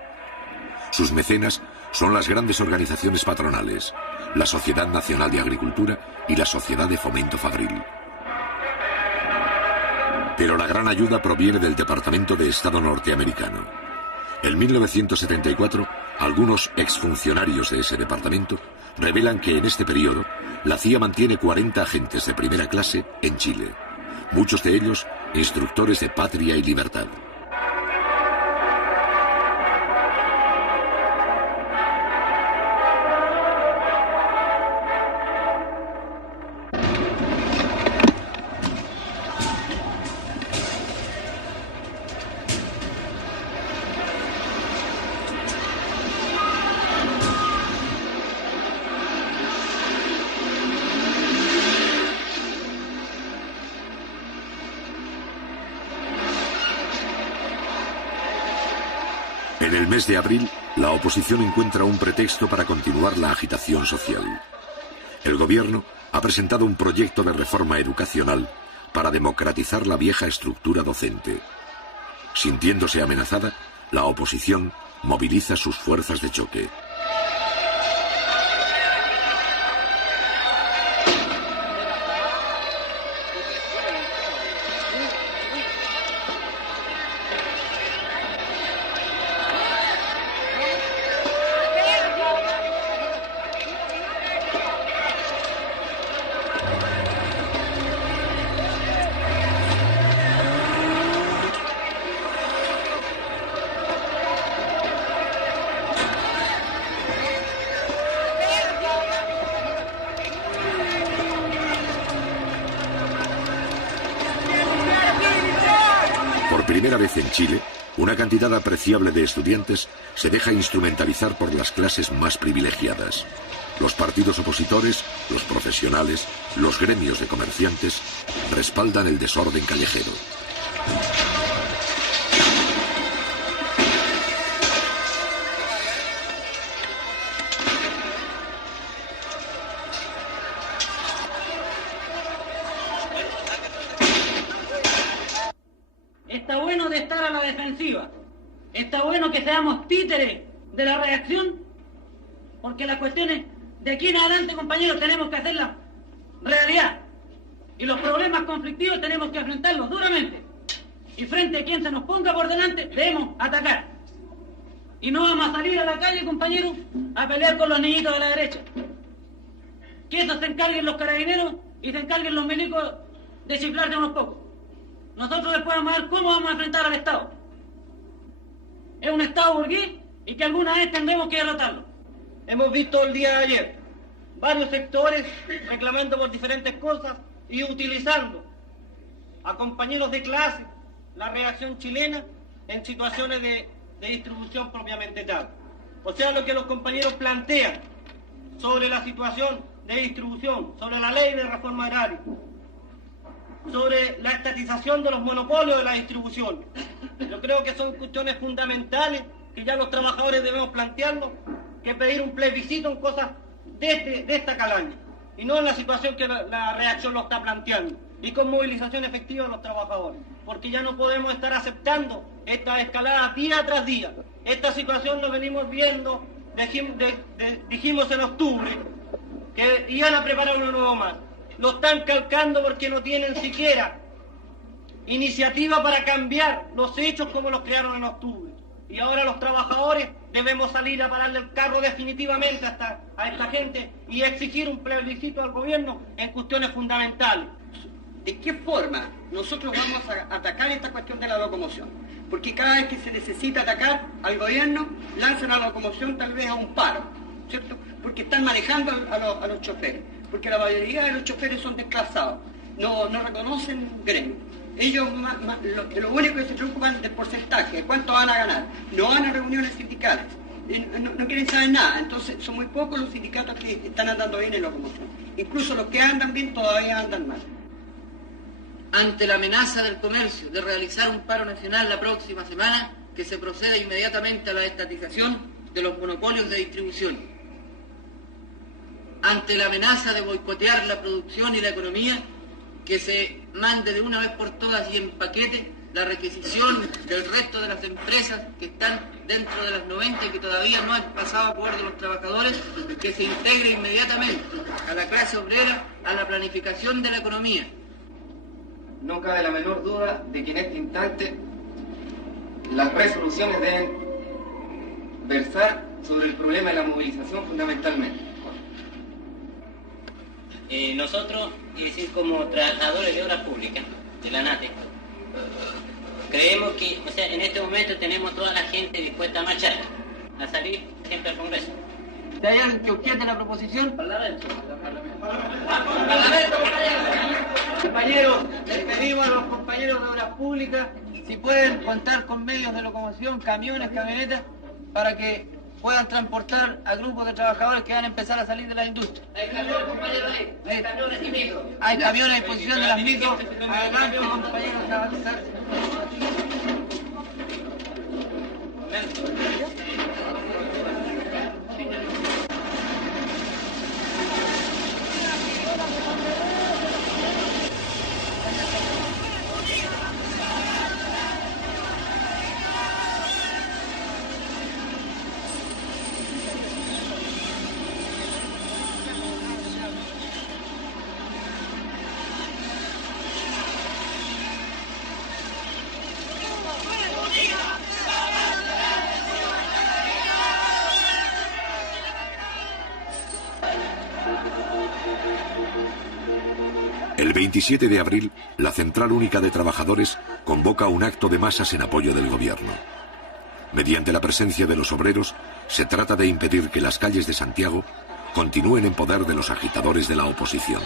Sus mecenas son las grandes organizaciones patronales, la Sociedad Nacional de Agricultura y la Sociedad de Fomento Fabril. Pero la gran ayuda proviene del Departamento de Estado norteamericano. En 1974, algunos exfuncionarios de ese departamento revelan que en este periodo la CIA mantiene 40 agentes de primera clase en Chile, muchos de ellos instructores de patria y libertad. En el mes de abril, la oposición encuentra un pretexto para continuar la agitación social. El gobierno ha presentado un proyecto de reforma educacional para democratizar la vieja estructura docente. Sintiéndose amenazada, la oposición moviliza sus fuerzas de choque. Por primera vez en Chile, una cantidad apreciable de estudiantes se deja instrumentalizar por las clases más privilegiadas. Los partidos opositores, los profesionales, los gremios de comerciantes respaldan el desorden callejero. Está bueno de estar a la defensiva. Está bueno que seamos títeres de la reacción, porque las cuestiones de aquí en adelante, compañeros, tenemos que hacerlas realidad. Y los problemas conflictivos tenemos que enfrentarlos duramente. Y frente a quien se nos ponga por delante, debemos atacar. Y no vamos a salir a la calle, compañeros, a pelear con los niñitos de la derecha. Que eso se encarguen los carabineros y se encarguen los milicos de chiflarse unos pocos. Nosotros después vamos a ver cómo vamos a enfrentar al Estado. Es un Estado burgués y que alguna vez tendremos que derrotarlo. Hemos visto el día de ayer varios sectores reclamando por diferentes cosas y utilizando a compañeros de clase la reacción chilena en situaciones de distribución propiamente tal. O sea, lo que los compañeros plantean sobre la situación de distribución, sobre la ley de reforma agraria, sobre la estatización de los monopolios de la distribución. Yo creo que son cuestiones fundamentales que ya los trabajadores debemos plantearnos, que pedir un plebiscito en cosas de esta calaña, y no en la situación que la reacción lo está planteando, y con movilización efectiva de los trabajadores, porque ya no podemos estar aceptando esta escalada día tras día. Esta situación lo venimos viendo, dijimos en octubre que iban a preparar uno nuevo más. Lo están calcando porque no tienen siquiera iniciativa para cambiar los hechos como los crearon en octubre. Y ahora los trabajadores debemos salir a pararle el carro definitivamente a esta gente y exigir un plebiscito al gobierno en cuestiones fundamentales. ¿De qué forma nosotros vamos a atacar esta cuestión de la locomoción? Porque cada vez que se necesita atacar al gobierno, lanzan a la locomoción tal vez a un paro, ¿cierto? Porque están manejando a los choferes. Porque la mayoría de los choferes son desclasados, no reconocen gremio. Ellos lo único que se preocupan del porcentaje, de cuánto van a ganar. No van a reuniones sindicales, no quieren saber nada. Entonces son muy pocos los sindicatos que están andando bien en locomoción. Incluso los que andan bien todavía andan mal. Ante la amenaza del comercio de realizar un paro nacional la próxima semana, que se proceda inmediatamente a la estatización de los monopolios de distribución. Ante la amenaza de boicotear la producción y la economía, que se mande de una vez por todas y en paquete la requisición del resto de las empresas que están dentro de las 90 y que todavía no han pasado a poder de los trabajadores, que se integre inmediatamente a la clase obrera, a la planificación de la economía. No cabe la menor duda de que en este instante las resoluciones deben versar sobre el problema de la movilización fundamentalmente. Nosotros, es decir, como trabajadores de obras públicas, de la NATE, creemos que, o sea, en este momento tenemos toda la gente dispuesta a marchar, a salir siempre al Congreso. ¿Si hay alguien que objete la proposición? Parlamento. Compañeros, les pedimos a los compañeros de obras públicas si pueden contar con medios de locomoción, camiones, camionetas, para que puedan transportar a grupos de trabajadores que van a empezar a salir de la industria. Hay camiones, compañeros, hay camiones y micros. Hay camiones a disposición de las micros. Adelante, compañeros, a avanzar. El 27 de abril, la Central Única de Trabajadores convoca un acto de masas en apoyo del gobierno. Mediante la presencia de los obreros, se trata de impedir que las calles de Santiago continúen en poder de los agitadores de la oposición.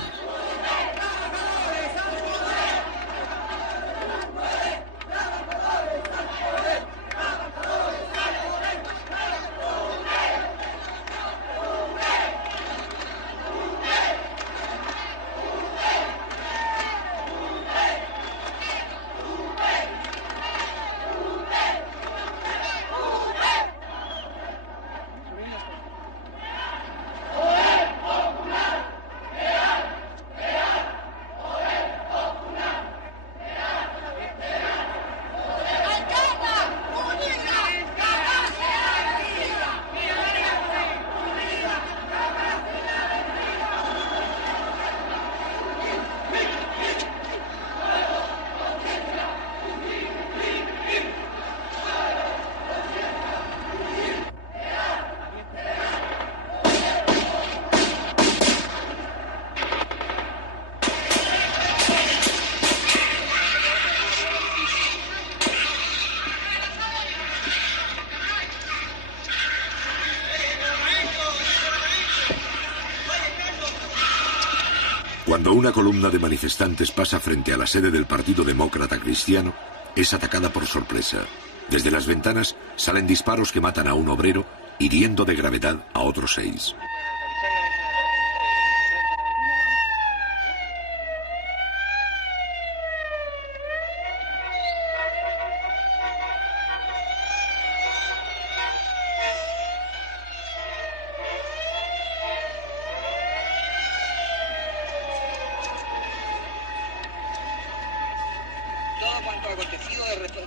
Cuando una columna de manifestantes pasa frente a la sede del Partido Demócrata Cristiano, es atacada por sorpresa. Desde las ventanas salen disparos que matan a un obrero, hiriendo de gravedad a otros 6.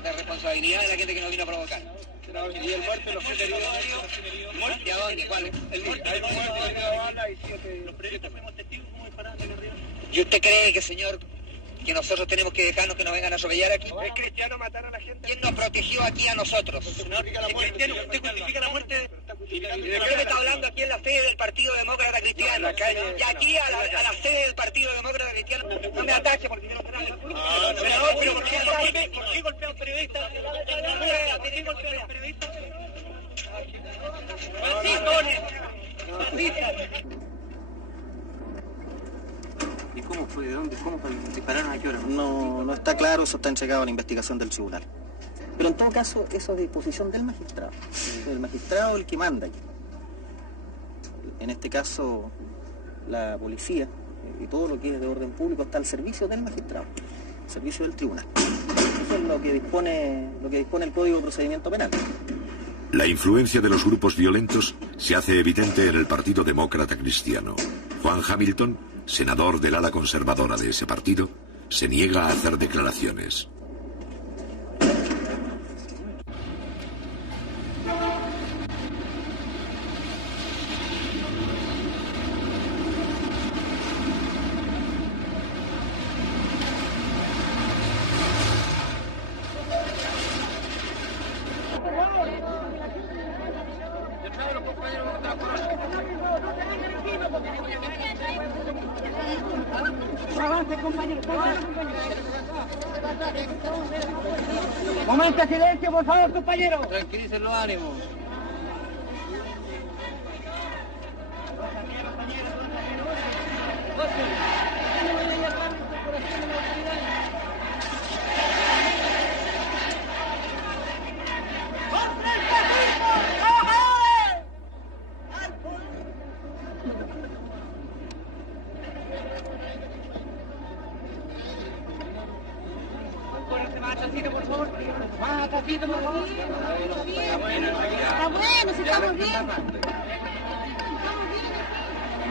De responsabilidad de la gente que nos vino a provocar. Y el muerto los heridos. ¿Y a dónde? ¿Cuál es? El muerto. Hay un muerto de una bala y 7. Los periodistas fuimos testigos cómo dispararon de arriba. ¿Y usted cree que, señor, que nosotros tenemos que dejarnos que nos vengan a atropellar aquí? ¿Es cristiano matar a la gente? ¿Quién nos protegió aquí a nosotros? Cristiano, usted justifica la muerte. Creo que está hablando aquí en la sede del Partido Demócrata Cristiano. Y aquí a la sede del Partido Demócrata Cristiano. No me ataque porque yo no sé nada. Pero ¿por qué golpea a un periodista? ¿Por qué golpea a los periodistas? ¿Y cómo fue? ¿De dónde? ¿Cómo dispararon? ¿A qué hora? No está claro, eso está entregado a la investigación del tribunal. Pero en todo caso, eso es de disposición del magistrado. El magistrado es el que manda aquí. En este caso, la policía y todo lo que es de orden público está al servicio del magistrado, al servicio del tribunal. Eso es lo que dispone el Código de Procedimiento Penal. La influencia de los grupos violentos se hace evidente en el Partido Demócrata Cristiano. Juan Hamilton senador del ala conservadora de ese partido, se niega a hacer declaraciones. Momento de silencio, por favor, compañeros. Tranquilicen los ánimos. Está bueno, si estamos bien.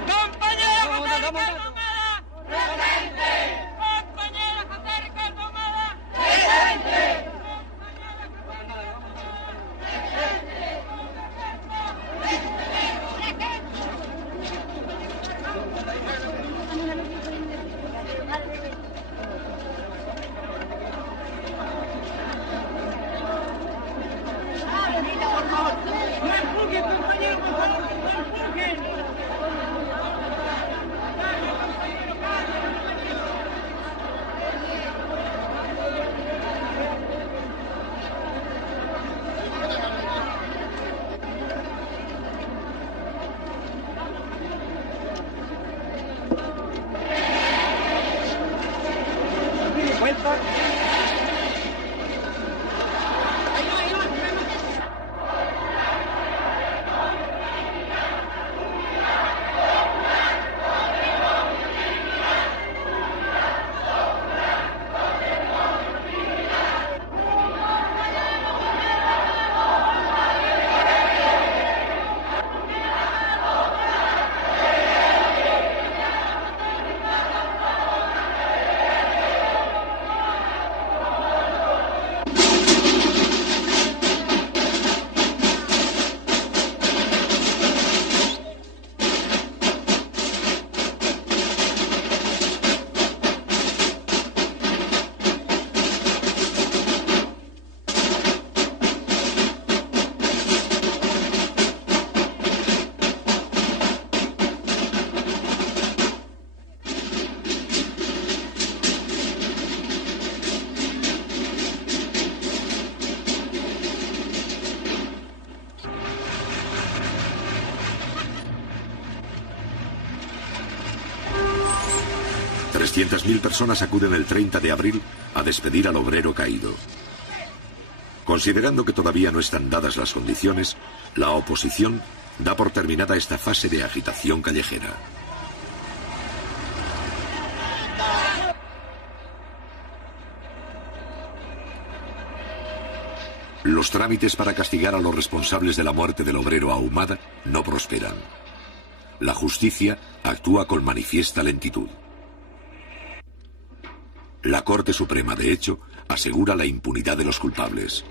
¡Compañero José Ricardo Ahumada! ¡Presente! ¡Compañero José Ricardo Ahumada! ¡Presente! Por favor, no empujen, compañero, por favor, no empujen. ¿Cuenta? $300.000 personas acuden el 30 de abril a despedir al obrero caído. Considerando que todavía no están dadas las condiciones, la oposición da por terminada esta fase de agitación callejera. Los trámites para castigar a los responsables de la muerte del obrero Ahumada no prosperan. La justicia actúa con manifiesta lentitud. La Corte Suprema, de hecho, asegura la impunidad de los culpables.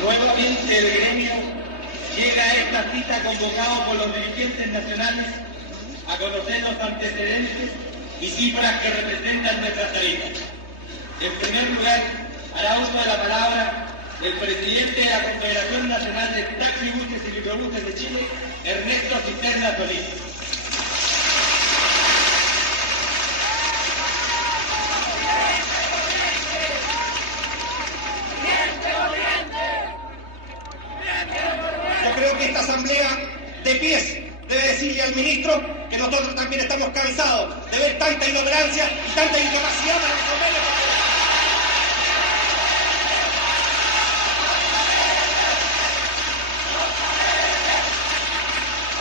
Nuevamente el gremio llega a esta cita convocado por los dirigentes nacionales a conocer los antecedentes y cifras que representan nuestras tarifas. En primer lugar, hará uso de la palabra el presidente de la Confederación Nacional de Taxibuses y Microbuses de Chile, Ernesto Cisterna Solís. decirle al ministro que nosotros también estamos cansados de ver tanta ignorancia y tanta incapacidad para resolver el problema.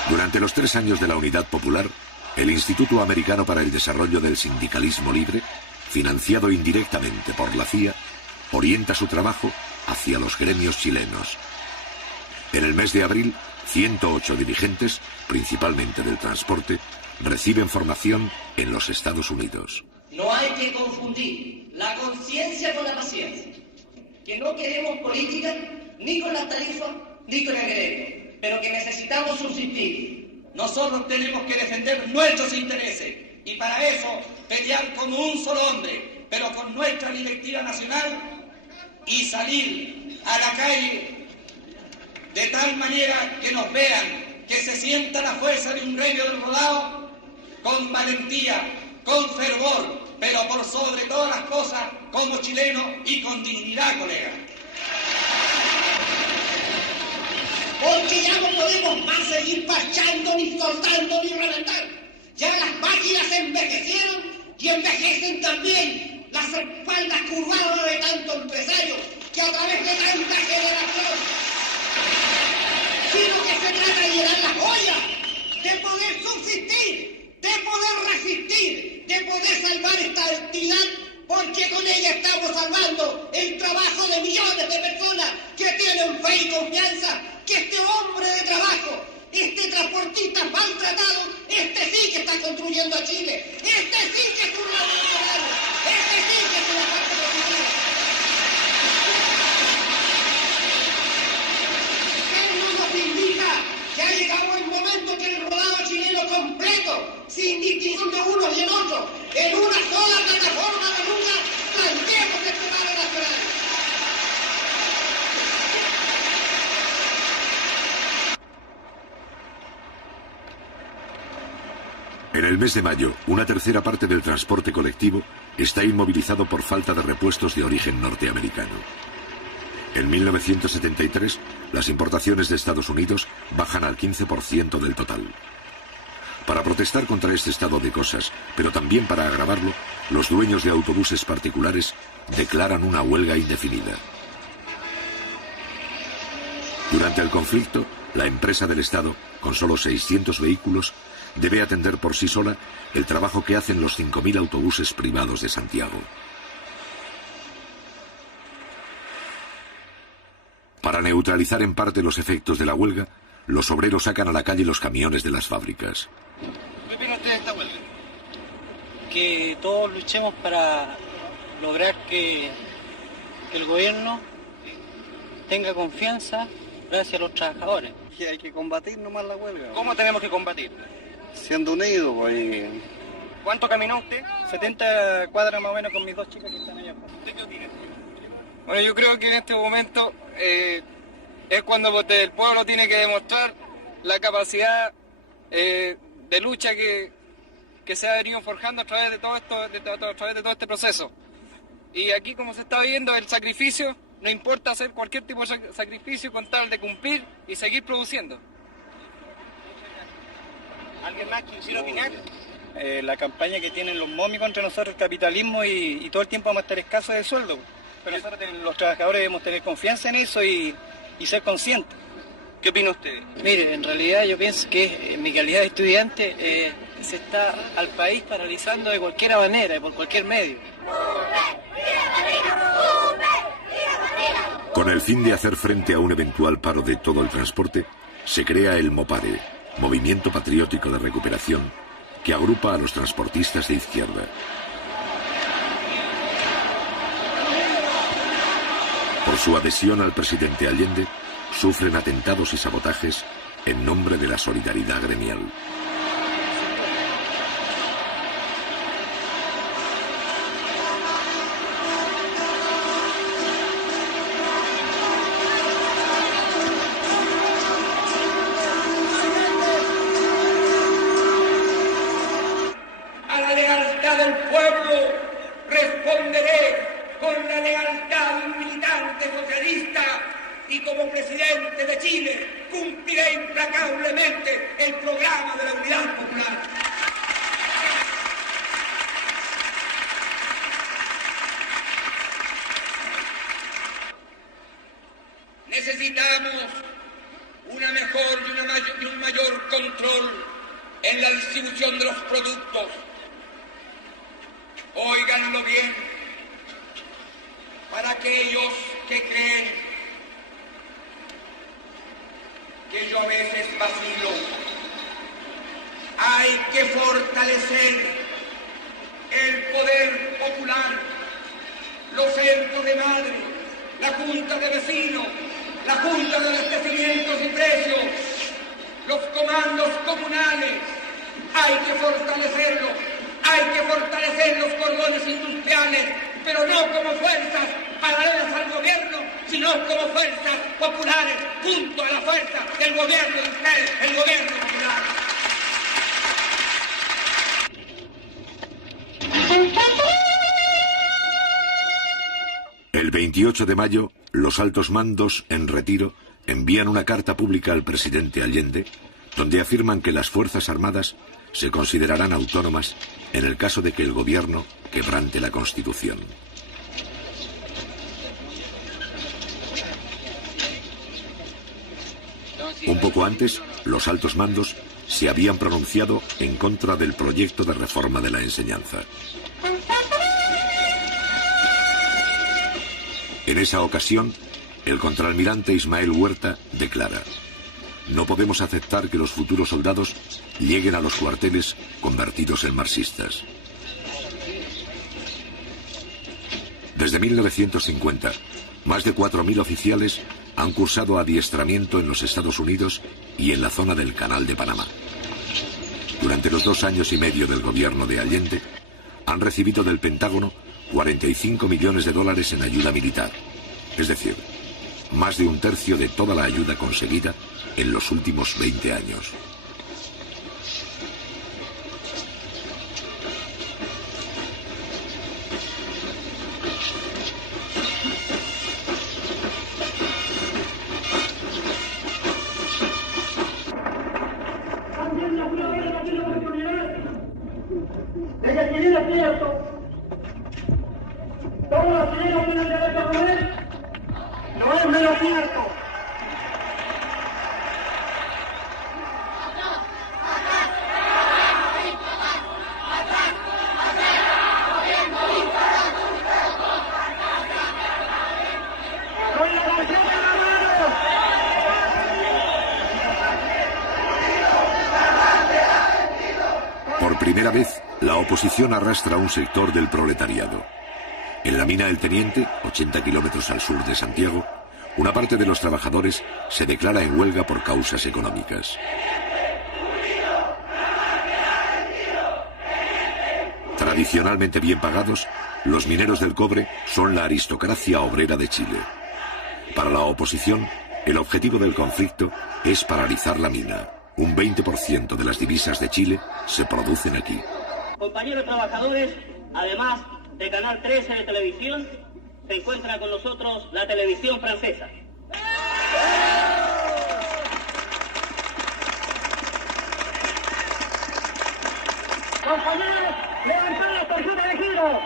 Durante los 3 años de la Unidad Popular, el Instituto Americano para el Desarrollo del Sindicalismo Libre, financiado indirectamente por la CIA, orienta su trabajo hacia los gremios chilenos. En el mes de abril, 108 dirigentes, principalmente del transporte, reciben formación en los Estados Unidos. No hay que confundir la conciencia con la paciencia. Que no queremos política ni con las tarifas ni con el gremio, pero que necesitamos subsistir. Nosotros tenemos que defender nuestros intereses y para eso pelear como un solo hombre, pero con nuestra directiva nacional y salir a la calle de tal manera que nos vean, que se sienta la fuerza de un gremio del rodado con valentía, con fervor, pero por sobre todas las cosas como chileno y con dignidad, colega. Porque ya no podemos más seguir parchando, ni soldando, ni reventando. Ya las máquinas envejecieron y envejecen también las espaldas curvadas de tanto empresario que a través de tanta generación, sino que se trata de llenar las ollas, de poder subsistir, de poder resistir, de poder salvar esta actividad, porque con ella estamos salvando el trabajo de millones de personas que tienen fe y confianza que este hombre de trabajo, este transportista maltratado, este sí que está construyendo a Chile, este sí que es un revolucionario, este sí que es una parte positiva. Pero nos indica que ha llegado el momento que el rodado chileno completo, sin distinción de unos y en otros, en una sola plataforma de lucha, planteemos este paro nacional. En el mes de mayo, una tercera parte del transporte colectivo está inmovilizado por falta de repuestos de origen norteamericano. En 1973, las importaciones de Estados Unidos bajan al 15% del total. Para protestar contra este estado de cosas, pero también para agravarlo, los dueños de autobuses particulares declaran una huelga indefinida. Durante el conflicto, la empresa del Estado, con solo 600 vehículos, debe atender por sí sola el trabajo que hacen los 5.000 autobuses privados de Santiago. Para neutralizar en parte los efectos de la huelga, los obreros sacan a la calle los camiones de las fábricas. ¿Qué opina usted de esta huelga? Que todos luchemos para lograr que el gobierno tenga confianza gracias a los trabajadores. Que hay que combatir nomás la huelga. ¿Cómo tenemos que combatir? Siendo unidos, pues. ¿Cuánto caminó usted? 70 cuadras más o menos con mis 2 chicas que están allá. ¿Usted qué opina? Bueno, yo creo que en este momento es cuando el pueblo tiene que demostrar la capacidad de lucha que se ha venido forjando a través de todo esto, a través de todo este proceso. Y aquí, como se está viendo, el sacrificio, no importa hacer cualquier tipo de sacrificio con tal de cumplir y seguir produciendo. ¿Alguien más quisiera opinar? La campaña que tienen los momis contra nosotros, el capitalismo, y todo el tiempo vamos a estar escasos de sueldo. Pero nosotros, los trabajadores, debemos tener confianza en eso y ser conscientes. ¿Qué opina usted? Mire, en realidad yo pienso que en mi calidad de estudiante se está al país paralizando de cualquier manera y por cualquier medio. Con el fin de hacer frente a un eventual paro de todo el transporte, se crea el MOPARE, Movimiento Patriótico de Recuperación, que agrupa a los transportistas de izquierda. Por su adhesión al presidente Allende, sufren atentados y sabotajes en nombre de la solidaridad gremial. A la lealtad del pueblo responderé con la lealtad de un militante socialista y como presidente de Chile. cumpliré implacablemente el programa de la Unidad Popular. Necesitamos una mejor y un mayor control en la distribución de los productos. Óiganlo bien, para aquellos que creen que yo a veces vacilo, hay que fortalecer el poder popular, los centros de madre, la junta de vecinos, la junta de abastecimientos y precios, los comandos comunales. Hay que fortalecerlos, hay que fortalecer los cordones industriales, pero no como fuerzas paralelas al gobierno, sino como fuerzas populares, junto a la fuerza del gobierno de ustedes, el gobierno popular. El 28 de mayo, los altos mandos, en retiro, envían una carta pública al presidente Allende, donde afirman que las Fuerzas Armadas se considerarán autónomas en el caso de que el gobierno quebrante la Constitución. Un poco antes, los altos mandos se habían pronunciado en contra del proyecto de reforma de la enseñanza. En esa ocasión, el contraalmirante Ismael Huerta declara: no podemos aceptar que los futuros soldados lleguen a los cuarteles convertidos en marxistas. Desde 1950, más de 4.000 oficiales han cursado adiestramiento en los Estados Unidos y en la zona del Canal de Panamá. Durante los 2 años y medio del gobierno de Allende, han recibido del Pentágono $45 millones en ayuda militar, es decir, más de 1/3 de toda la ayuda conseguida en los últimos 20 años. Desde que viene cierto, todos los chilenos tienen derecho a comer, no es menos cierto. Por primera vez, la oposición arrastra a un sector del proletariado. En la mina El Teniente, 80 kilómetros al sur de Santiago, una parte de los trabajadores se declara en huelga por causas económicas. Tradicionalmente bien pagados, los mineros del cobre son la aristocracia obrera de Chile. Para la oposición, el objetivo del conflicto es paralizar la mina. Un 20% de las divisas de Chile se producen aquí. Compañeros trabajadores, además de Canal 13 de televisión, se encuentra con nosotros la televisión francesa. Compañeros, levantad la tarjeta de giro.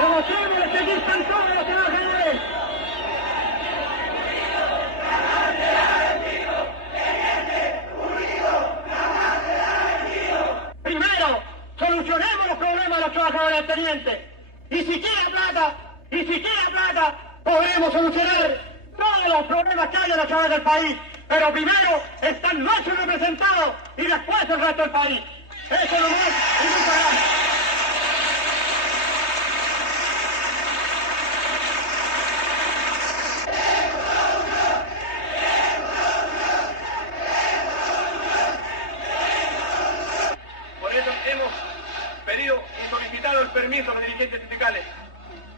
Demostremos que aquí están todos los trabajadores. Primero, solucionemos los problemas de los trabajadores del Teniente. Y si quiera plata, podremos solucionar todos los problemas que hay en las ciudades del país. Pero primero están nuestros representados y después el resto del país. Eso no más y nunca más. Por eso hemos pedido y solicitado el permiso a los dirigentes sindicales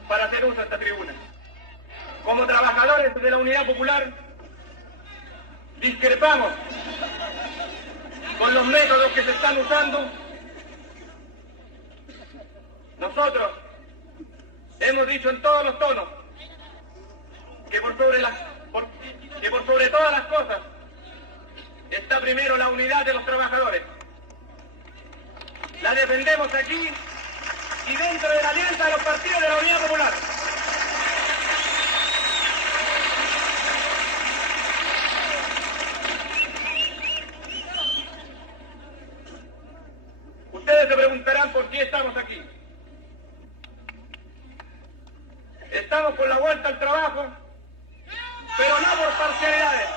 para hacer uso de esta tribuna. Como trabajadores de la Unidad Popular, discrepamos con los métodos que se están usando. Nosotros hemos dicho en todos los tonos que por que por sobre todas las cosas está primero la unidad de los trabajadores. La defendemos aquí y dentro de la alianza de los partidos de la Unidad Popular. Ustedes se preguntarán por qué estamos aquí. Estamos por la vuelta al trabajo, pero no por parcialidades.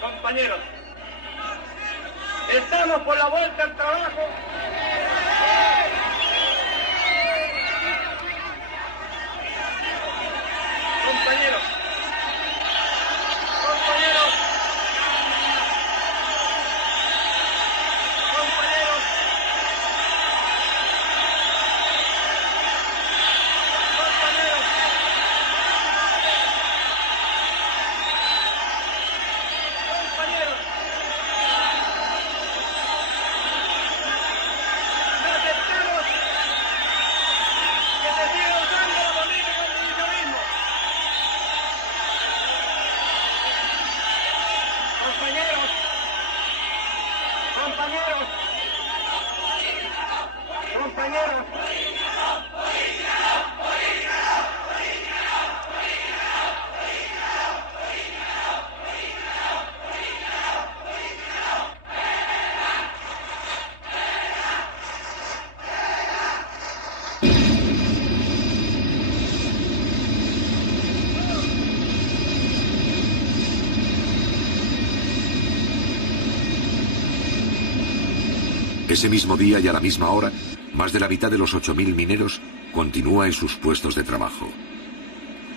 Compañeros, estamos por la vuelta al trabajo. Compañeros, compañeros, compañeros, compañeros, compañeros, no aceptamos que se siga usando la política del divisionismo. Compañeros, compañeros, compañeros. Ese mismo día y a la misma hora, más de la mitad de los 8.000 mineros continúa en sus puestos de trabajo.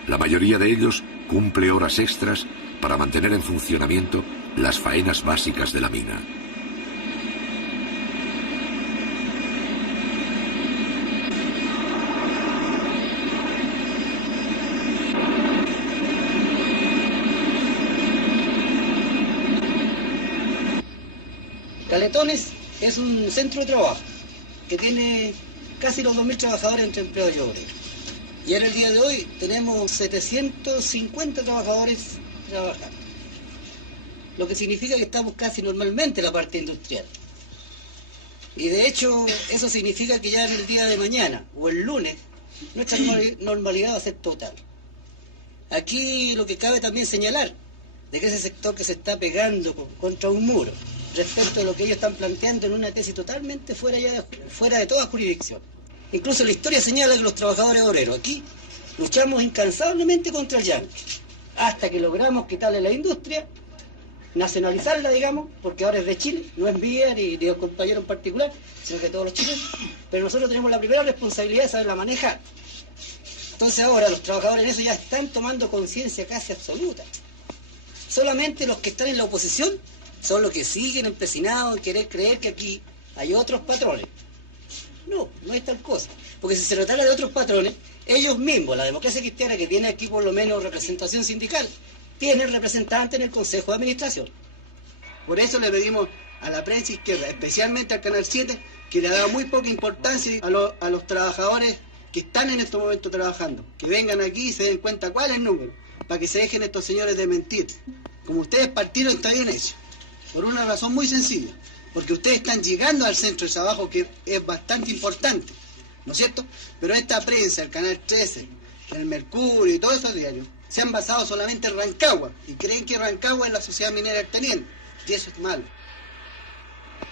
La mayoría de ellos cumple horas extras para mantener en funcionamiento las faenas básicas de la mina. Caletones es un centro de trabajo que tiene casi los 2.000 trabajadores entre empleados y obreros. Y en el día de hoy tenemos 750 trabajadores trabajando. Lo que significa que estamos casi normalmente en la parte industrial. Y de hecho, eso significa que ya en el día de mañana o el lunes, nuestra normalidad va a ser total. Aquí lo que cabe también señalar, de que ese sector que se está pegando contra un muro, respecto a lo que ellos están planteando en una tesis totalmente fuera de toda jurisdicción. Incluso la historia señala que los trabajadores obreros aquí luchamos incansablemente contra el yanqui, hasta que logramos quitarle la industria, nacionalizarla, digamos, porque ahora es de Chile, no es mía ni de los compañeros en particular, sino que de todos los chilenos, pero nosotros tenemos la primera responsabilidad de saberla manejar. Entonces ahora los trabajadores en eso ya están tomando conciencia casi absoluta. Solamente los que están en la oposición son los que siguen empecinados en querer creer que aquí hay otros patrones. No, no es tal cosa. Porque si se tratara de otros patrones, ellos mismos, la democracia cristiana, que tiene aquí por lo menos representación sindical, tiene representante en el Consejo de Administración. Por eso le pedimos a la prensa izquierda, especialmente al Canal 7, que le ha dado muy poca importancia a los trabajadores que están en estos momentos trabajando, que vengan aquí y se den cuenta cuál es el número, para que se dejen estos señores de mentir. Como ustedes partieron, está bien hecho. Por una razón muy sencilla, porque ustedes están llegando al centro de trabajo, que es bastante importante, ¿no es cierto? Pero esta prensa, el Canal 13, el Mercurio y todos esos diarios, se han basado solamente en Rancagua, y creen que Rancagua es la sociedad minera del teniente, y eso es malo.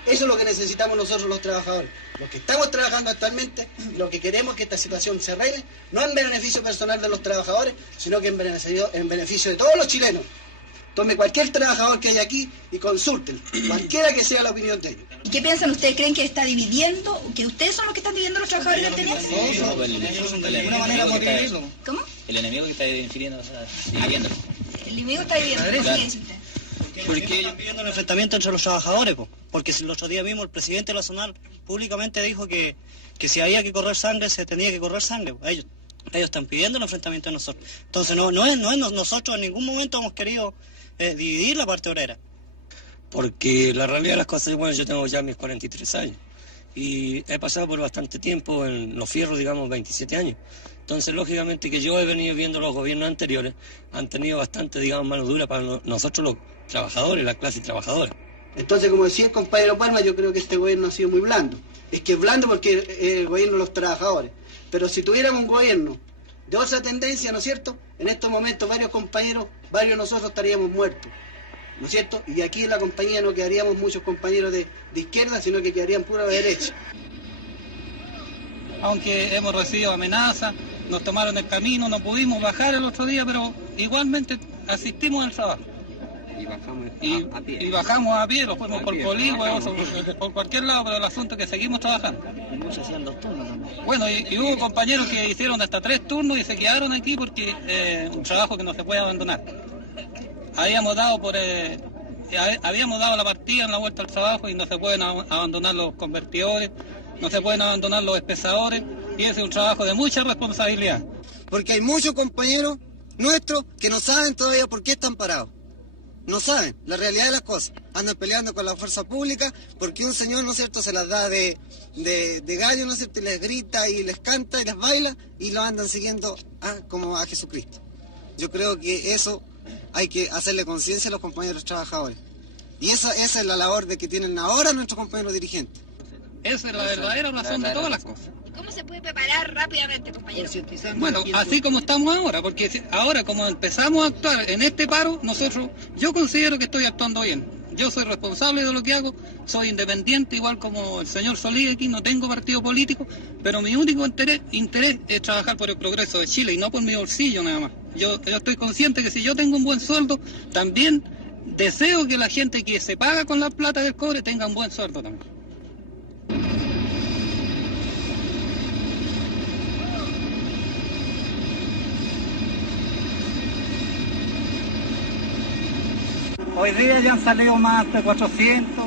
Eso es lo que necesitamos nosotros los trabajadores. Los que estamos trabajando actualmente, lo que queremos es que esta situación se arregle, no en beneficio personal de los trabajadores, sino que en beneficio de todos los chilenos. Tome cualquier trabajador que haya aquí y consulten, cualquiera que sea la opinión de ellos. ¿Y qué piensan ustedes? ¿Creen que está dividiendo? ¿Que ustedes son los que están dividiendo los trabajadores del teniente? No, pues de alguna manera hemos dividido. ¿Cómo? El enemigo que está dividiendo, dividiendo. El enemigo está dividiendo. ¿Por qué dice usted? Porque ellos pidiendo el enfrentamiento entre los trabajadores, porque el otro día mismo el presidente nacional públicamente dijo que si había que correr sangre, se tenía que correr sangre. Ellos están pidiendo el enfrentamiento de nosotros. Entonces no es nosotros en ningún momento hemos querido dividir la parte obrera. Porque la realidad de las cosas, bueno, yo tengo ya mis 43 años y he pasado por bastante tiempo en los fierros, digamos, 27 años. Entonces, lógicamente que yo he venido viendo los gobiernos anteriores, han tenido bastante, digamos, mano dura para nosotros los trabajadores, la clase trabajadora. Entonces, como decía el compañero Palma, yo creo que este gobierno ha sido muy blando. Es que es blando porque es el gobierno de los trabajadores. Pero si tuviéramos un gobierno de otra tendencia, ¿no es cierto? En estos momentos varios compañeros, varios de nosotros estaríamos muertos, ¿no es cierto? Y aquí en la compañía no quedaríamos muchos compañeros de izquierda, sino que quedarían pura de derecha. Aunque hemos recibido amenazas, nos tomaron el camino, no pudimos bajar el otro día, pero igualmente asistimos al trabajo. Y bajamos a pie, lo fuimos por Polígono, por cualquier lado, pero el asunto es que seguimos trabajando. Bueno, y hubo compañeros que hicieron hasta 3 turnos y se quedaron aquí porque un trabajo que no se puede abandonar. Habíamos dado la partida en la vuelta al trabajo y no se pueden abandonar los convertidores, no se pueden abandonar los espesadores, y ese es un trabajo de mucha responsabilidad. Porque hay muchos compañeros nuestros que no saben todavía por qué están parados. No saben la realidad de las cosas. Andan peleando con la fuerza pública porque un señor, ¿no es cierto?, se las da de gallo, ¿no es cierto?, y les grita y les canta y les baila y lo andan siguiendo como a Jesucristo. Yo creo que eso hay que hacerle conciencia a los compañeros trabajadores. Y esa es la labor de que tienen ahora nuestros compañeros dirigentes. Esa es la verdadera razón de todas las cosas. ¿Cómo se puede preparar rápidamente, compañero? Bueno, así como estamos ahora, porque ahora como empezamos a actuar en este paro, yo considero que estoy actuando bien. Yo soy responsable de lo que hago, soy independiente, igual como el señor Solís aquí, no tengo partido político, pero mi único interés es trabajar por el progreso de Chile y no por mi bolsillo nada más. Yo estoy consciente que si yo tengo un buen sueldo, también deseo que la gente que se paga con la plata del cobre tenga un buen sueldo también. Hoy día ya han salido más de 400,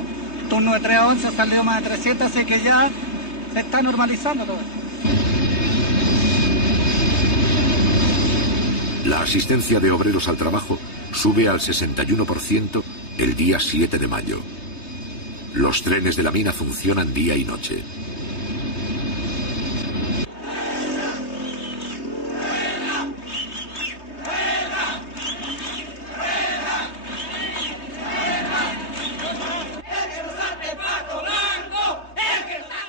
turno de 3 a 11 han salido más de 300, así que ya se está normalizando todo esto. La asistencia de obreros al trabajo sube al 61% el día 7 de mayo. Los trenes de la mina funcionan día y noche.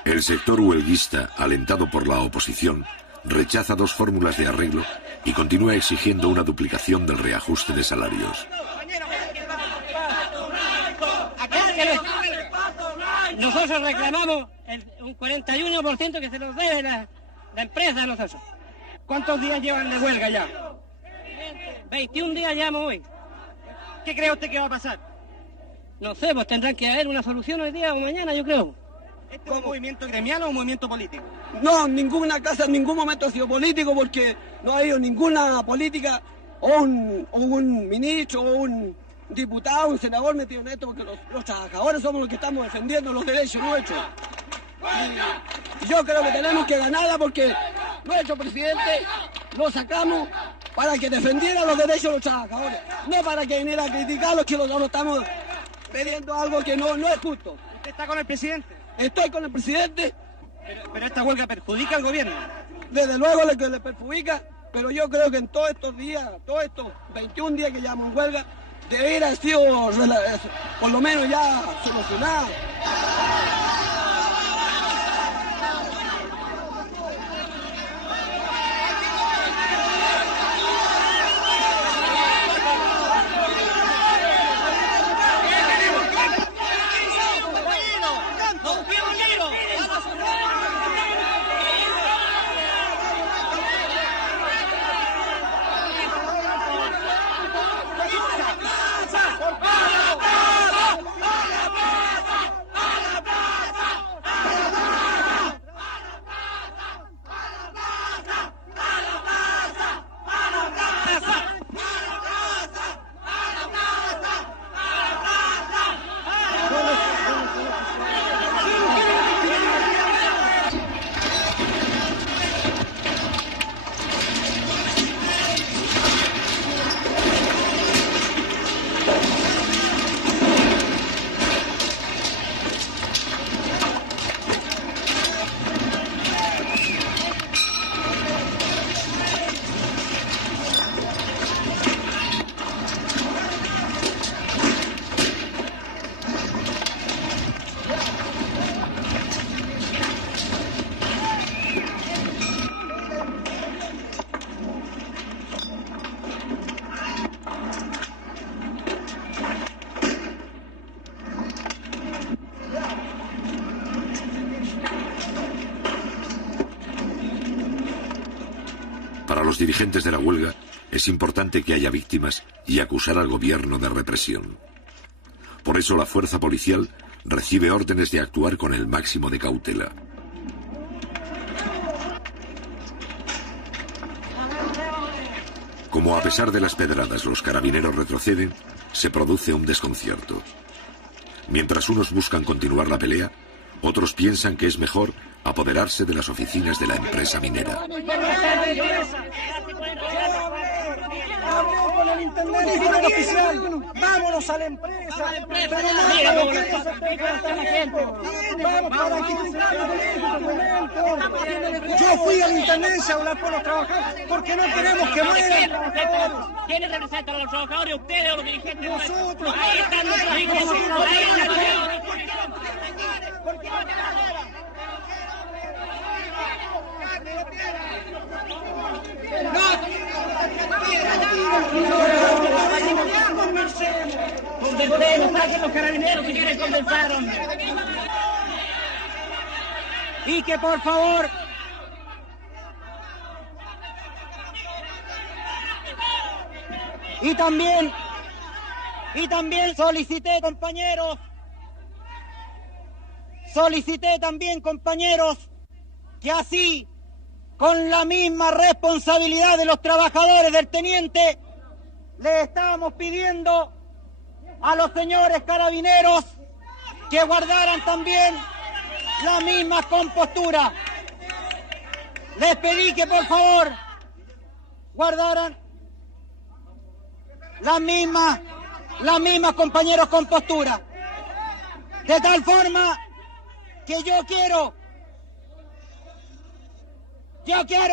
El sector huelguista, alentado por la oposición, rechaza 2 fórmulas de arreglo y continúa exigiendo una duplicación del reajuste de salarios. Nosotros reclamamos un 41% que se nos debe la empresa a nosotros. ¿Cuántos días llevan de huelga ya? 21 días llevamos hoy. ¿Qué cree usted que va a pasar? No sé, pues tendrán que haber una solución hoy día o mañana, yo creo. ¿Este es un movimiento gremial o un movimiento político? No, ninguna casa en ningún momento ha sido político porque no ha habido ninguna política o un ministro o un diputado, un senador metido en esto porque los trabajadores somos los que estamos defendiendo los derechos nuestros. Y yo creo que tenemos que ganarla porque nuestro presidente lo sacamos para que defendiera los derechos de los trabajadores, no para que viniera a criticarlos que nosotros estamos pidiendo algo que no es justo. ¿Usted está con el presidente? Estoy con el presidente. Pero esta huelga perjudica al gobierno. Desde luego le perjudica, pero yo creo que en todos estos días, todos estos 21 días que llevamos en huelga, debería haber sido por lo menos ya solucionado. los dirigentes de la huelga, es importante que haya víctimas y acusar al gobierno de represión. Por eso la fuerza policial recibe órdenes de actuar con el máximo de cautela. Como a pesar de las pedradas los carabineros retroceden, se produce un desconcierto. Mientras unos buscan continuar la pelea, otros piensan que es mejor apoderarse de las oficinas de la empresa minera. Hablé con el intendente oficial. Vámonos a la empresa. Pero no, vamos para aquí. Yo fui a la intendencia a hablar con los trabajadores porque no queremos que mueran. ¿Quiénes representan a los trabajadores? ¿Ustedes o los dirigentes? Nosotros. Ahí están los Condensemos, saquen los carabineros si quieren condensar, hombre. Y que por favor y también solicité también compañeros que así, con la misma responsabilidad de los trabajadores del teniente, le estábamos pidiendo a los señores carabineros que guardaran también la misma compostura. Les pedí que por favor guardaran la misma compañeros compostura. De tal forma que yo quiero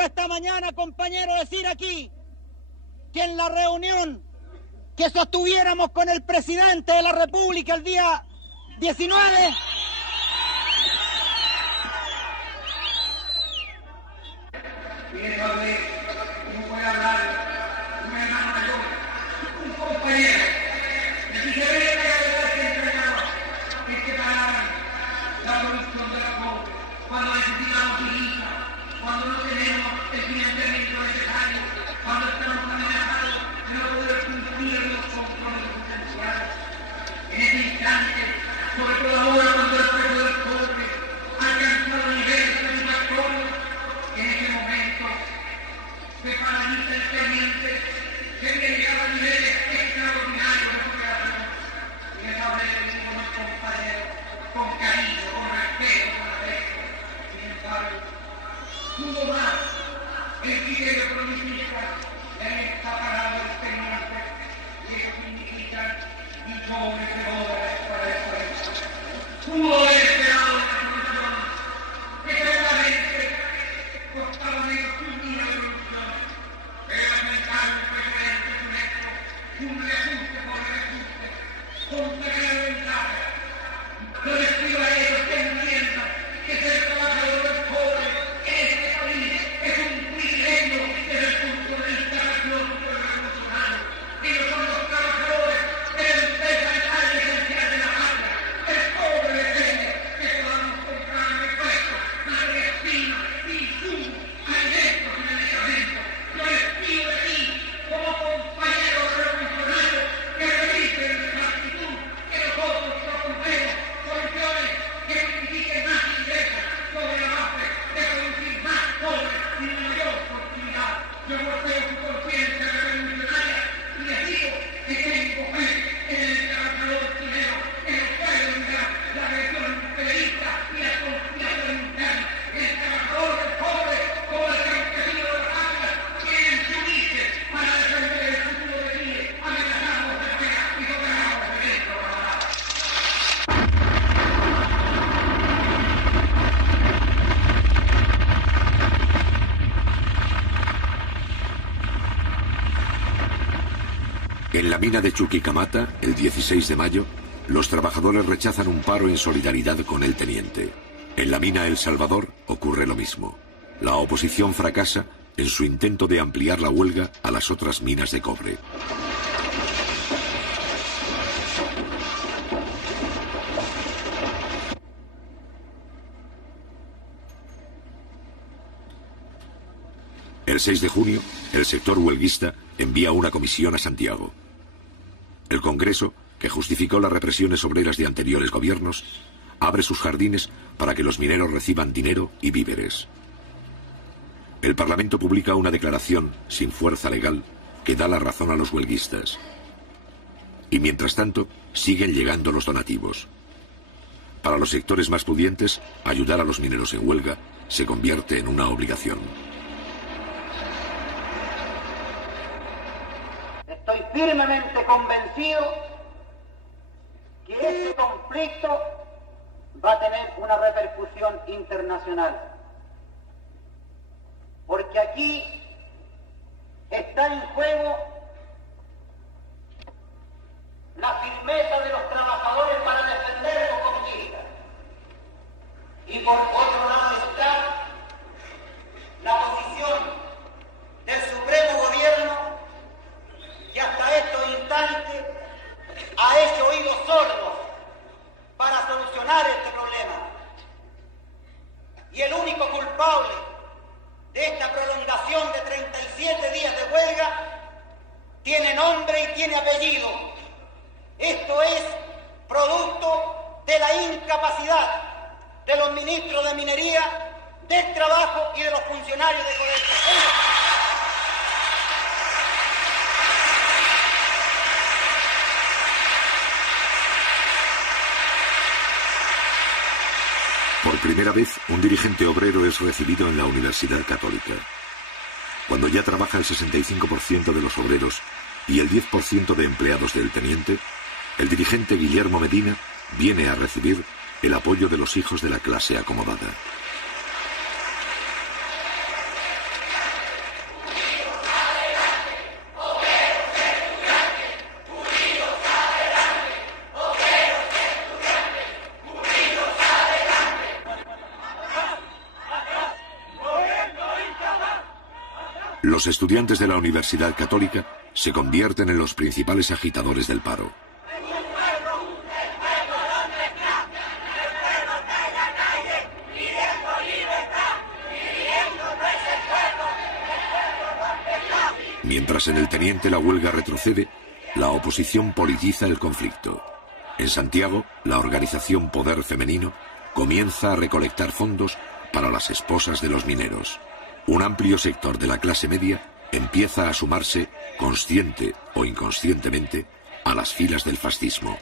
esta mañana, compañero, decir aquí que en la reunión que sostuviéramos con el presidente de la República el día 19, ¿cómo puede hablar un hermano mayor, un compañero, de que se ve la realidad que entregaba, que es que paraban la producción de la cobre, cuando necesitamos divisa, cuando no tenemos el financiamiento necesario, cuando estamos amenazados de no poder cumplir los compromisos esenciales? En ese instante, sobre todo ahora cuando el precio del cobre ha alcanzado niveles satisfactorios, en ese momento se paraliza el teniente, se le llegaba a niveles extraordinarios de superación. Y les hablé de mis compañeros con cariño, con respeto, con afecto. Sin embargo, pudo más el criterio economicista en esta parada del teniente, y eso significa millones de dólares para el país. Pudo haber esperado la solución que seguramente costaba menos que un día de producción, pero enfrentar un precedente con esto, un reajuste por reajuste, con una gran ventaja. No les pido a ellos que entiendan que ser trabajador del pobre en este país es un privilegio desde el punto de vista patriótico y revolucionario. Ellos son los trabajadores de la empresa vital y esencial de la patria, el pobre de ellos, que podamos comprar repuestos, materias primas, insumos, alimentos y medicamentos. Yo les pido de ti, como compañeros revolucionarios, que revisen la actitud que nosotros proponemos, soluciones que signifiquen más ingresos sobre la base de producir más cobre y mayor oportunidad. Yo golpeo su conciencia revolucionaria y les digo que tengo fe en el trabajador chileno, que no puede olvidar la agresión imperialista y la conspiración interna. El trabajador del pobre, como el campesino de las áreas, tienen su origen para defender el futuro de Chile, amenazados de guerra y soberanados de derecho. En la mina de Chuquicamata, el 16 de mayo, los trabajadores rechazan un paro en solidaridad con el teniente. En la mina El Salvador ocurre lo mismo. La oposición fracasa en su intento de ampliar la huelga a las otras minas de cobre. El 6 de junio, el sector huelguista envía una comisión a Santiago. El Congreso, que justificó las represiones obreras de anteriores gobiernos, abre sus jardines para que los mineros reciban dinero y víveres. El Parlamento publica una declaración sin fuerza legal que da la razón a los huelguistas. Y mientras tanto, siguen llegando los donativos. Para los sectores más pudientes, ayudar a los mineros en huelga se convierte en una obligación. Estoy firmemente convencido que este conflicto va a tener una repercusión internacional. Porque aquí está en juego la firmeza de los trabajadores para defender su conquista. Y por otro lado está la posición del Supremo Gobierno, que hasta estos instantes ha hecho oídos sordos para solucionar este problema. Y el único culpable de esta prolongación de 37 días de huelga tiene nombre y tiene apellido. Esto es producto de la incapacidad de los ministros de Minería, del Trabajo y de los funcionarios de Codelco. Por primera vez, un dirigente obrero es recibido en la Universidad Católica. Cuando ya trabaja el 65% de los obreros y el 10% de empleados del teniente, el dirigente Guillermo Medina viene a recibir el apoyo de los hijos de la clase acomodada. Los estudiantes de la Universidad Católica se convierten en los principales agitadores del paro. Mientras en el teniente la huelga retrocede, la oposición politiza el conflicto. En Santiago, la organización Poder Femenino comienza a recolectar fondos para las esposas de los mineros. Un amplio sector de la clase media empieza a sumarse, consciente o inconscientemente, a las filas del fascismo.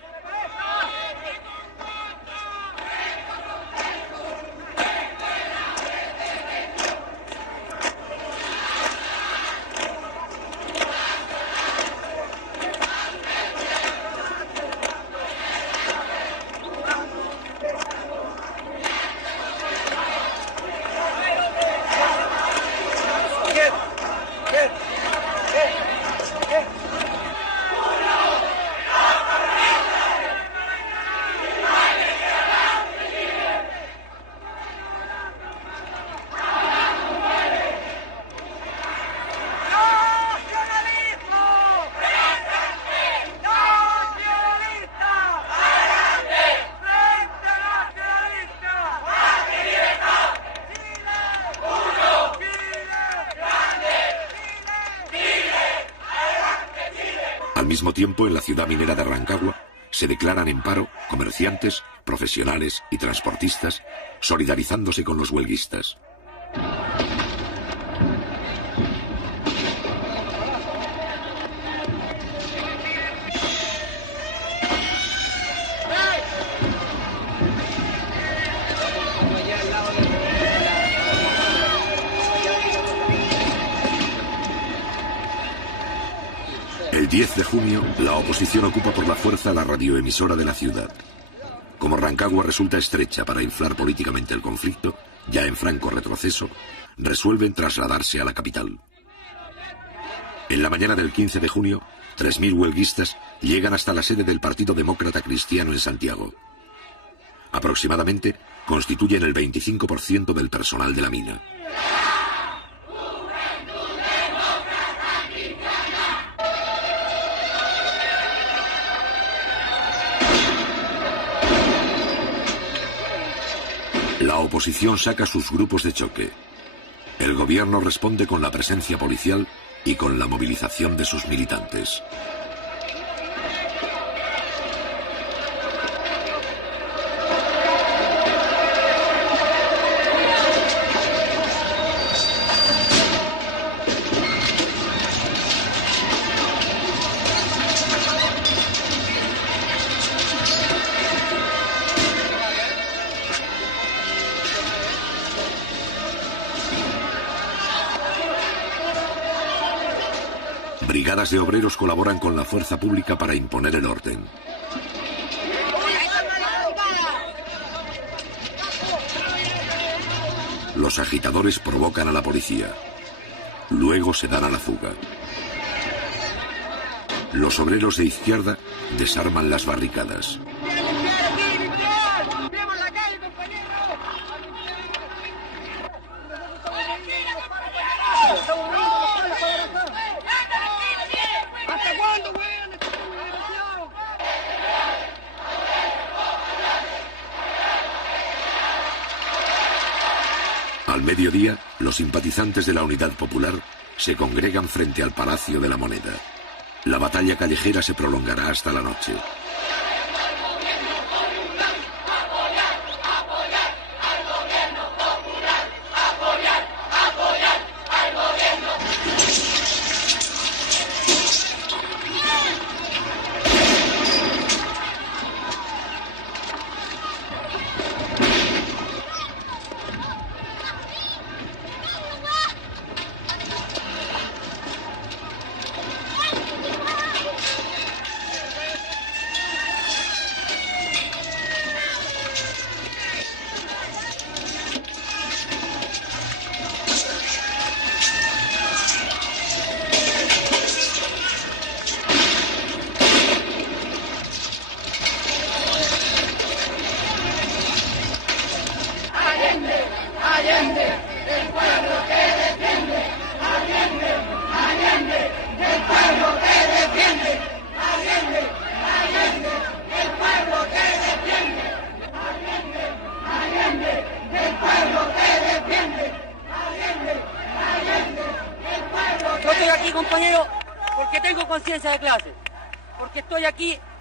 Al mismo tiempo, en la ciudad minera de Rancagua, se declaran en paro comerciantes, profesionales y transportistas, solidarizándose con los huelguistas. El 10 de junio, la oposición ocupa por la fuerza la radioemisora de la ciudad. Como Rancagua resulta estrecha para inflar políticamente el conflicto, ya en franco retroceso, resuelven trasladarse a la capital. En la mañana del 15 de junio, 3.000 huelguistas llegan hasta la sede del Partido Demócrata Cristiano en Santiago. Aproximadamente constituyen el 25% del personal de la mina. La oposición saca sus grupos de choque. El gobierno responde con la presencia policial y con la movilización de sus militantes. Brigadas de obreros colaboran con la fuerza pública para imponer el orden. Los agitadores provocan a la policía. Luego se dan a la fuga. Los obreros de izquierda desarman las barricadas. Al mediodía, los simpatizantes de la Unidad Popular se congregan frente al Palacio de la Moneda. La batalla callejera se prolongará hasta la noche.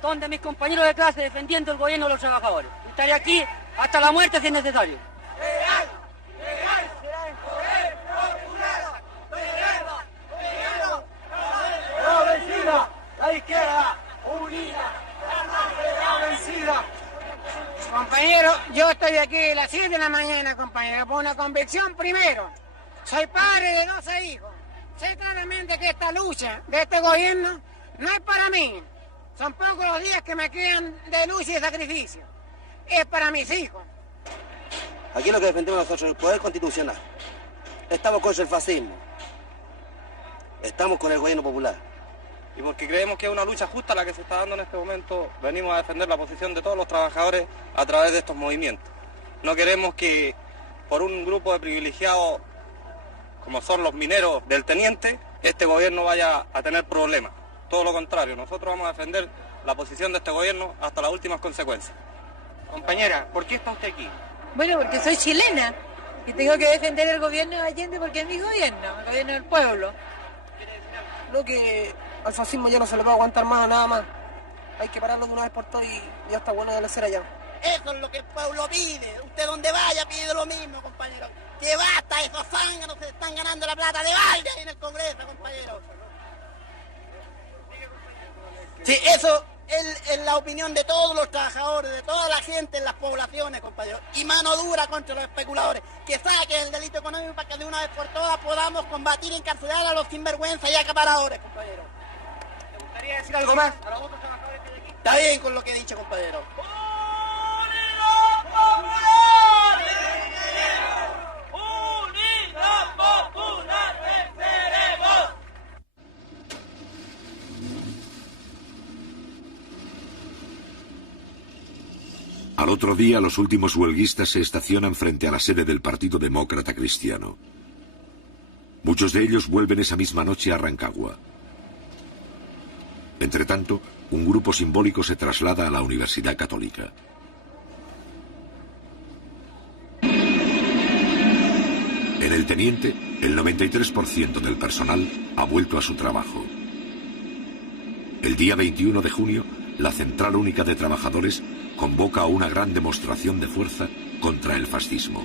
Donde mis compañeros de clase defendiendo el gobierno de los trabajadores. Estaré aquí hasta la muerte si es necesario. La izquierda unida, la vencida. Compañero, yo estoy aquí a las 7 de la mañana, compañero, por una convicción primero. Soy padre de 12 hijos. Sé claramente que esta lucha de este gobierno no es para mí. Son pocos los días que me quedan de lucha y de sacrificio. Es para mis hijos. Aquí lo que defendemos nosotros es el poder constitucional. Estamos contra el fascismo. Estamos con el gobierno popular. Y porque creemos que es una lucha justa la que se está dando en este momento, venimos a defender la posición de todos los trabajadores a través de estos movimientos. No queremos que por un grupo de privilegiados, como son los mineros del teniente, este gobierno vaya a tener problemas. Todo lo contrario, nosotros vamos a defender la posición de este gobierno hasta las últimas consecuencias. Compañera, ¿por qué está usted aquí? Bueno, porque soy chilena y tengo que defender el gobierno de Allende porque es mi gobierno, el gobierno del pueblo. Creo que al fascismo ya no se le va a aguantar más, nada más. Hay que pararlo de una vez por todas y ya está bueno de la cera ya. Eso es lo que el pueblo pide. Usted donde vaya pide lo mismo, compañero. Que basta, esos zánganos se están ganando la plata de balde ahí en el Congreso, compañero. Sí, eso es la opinión de todos los trabajadores, de toda la gente en las poblaciones, compañero. Y mano dura contra los especuladores. Que saquen el delito económico para que de una vez por todas podamos combatir y encarcelar a los sinvergüenzas y acaparadores, compañero. ¿Te gustaría decir algo más a los otros trabajadores que hay aquí? Está bien con lo que he dicho, compañero. Al otro día, los últimos huelguistas se estacionan frente a la sede del Partido Demócrata Cristiano. Muchos de ellos vuelven esa misma noche a Rancagua. Entretanto, un grupo simbólico se traslada a la Universidad Católica. En el teniente, el 93% del personal ha vuelto a su trabajo. El día 21 de junio, la Central Única de Trabajadores convoca a una gran demostración de fuerza contra el fascismo.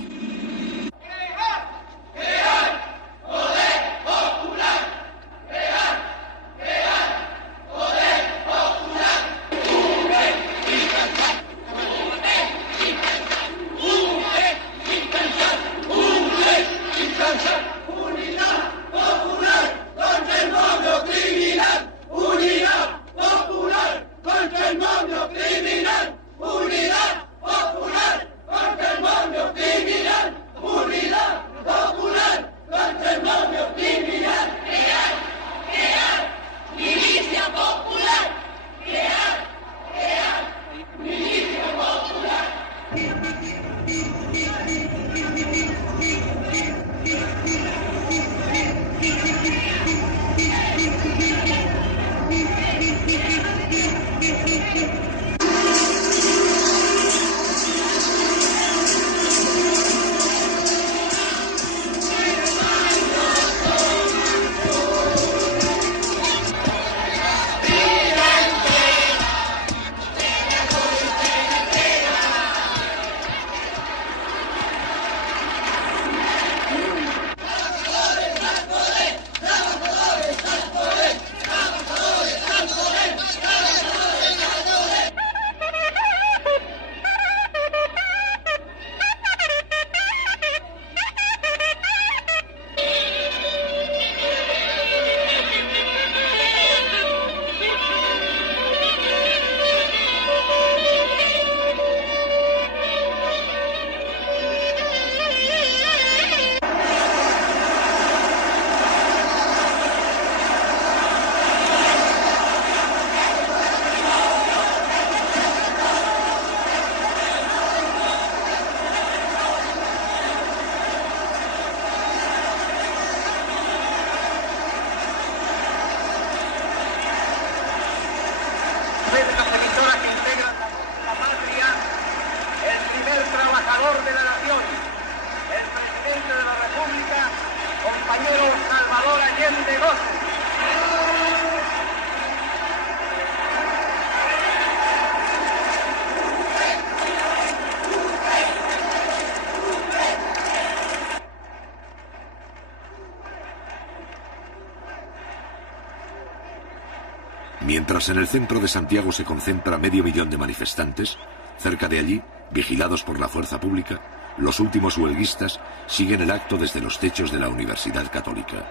Mientras en el centro de Santiago se concentra 500.000 de manifestantes, cerca de allí, vigilados por la fuerza pública, los últimos huelguistas siguen el acto desde los techos de la Universidad Católica.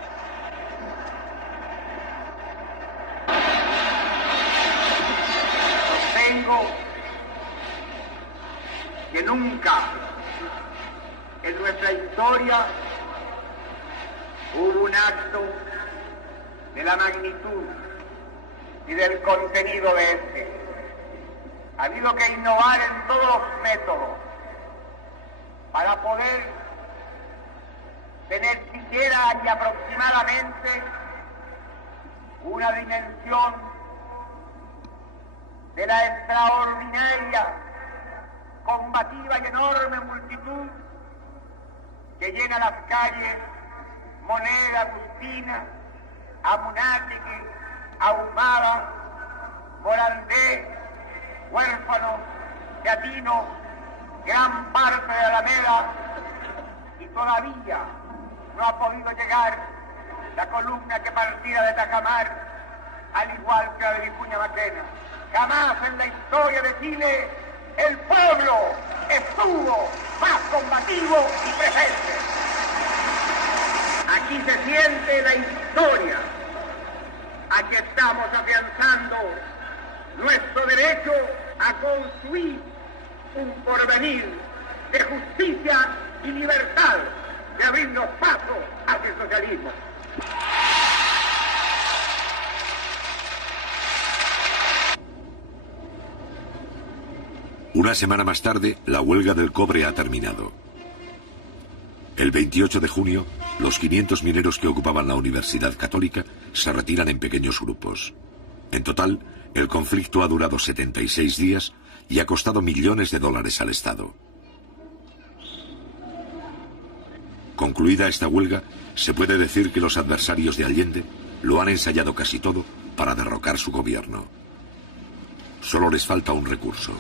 Sostengo que nunca en nuestra historia hubo un acto de la magnitud y del contenido de este. Ha habido que innovar en todos los métodos para poder tener siquiera y aproximadamente una dimensión de la extraordinaria, combativa y enorme multitud que llena las calles Moneda, Agustina, Amunátegui, Ahumada, Morandé, Huérfano, Teatino, gran parte de Alameda, y todavía no ha podido llegar la columna que partía de Tajamar, al igual que la de Vicuña Maquena. Jamás en la historia de Chile el pueblo estuvo más combativo y presente. Aquí se siente la historia. Aquí estamos afianzando nuestro derecho a construir un porvenir de justicia y libertad, de abrirnos paso hacia el socialismo. Una semana más tarde, la huelga del cobre ha terminado. El 28 de junio, los 500 mineros que ocupaban la Universidad Católica se retiran en pequeños grupos. En total, el conflicto ha durado 76 días y ha costado millones de dólares al Estado. Concluida esta huelga, se puede decir que los adversarios de Allende lo han ensayado casi todo para derrocar su gobierno. Solo les falta un recurso.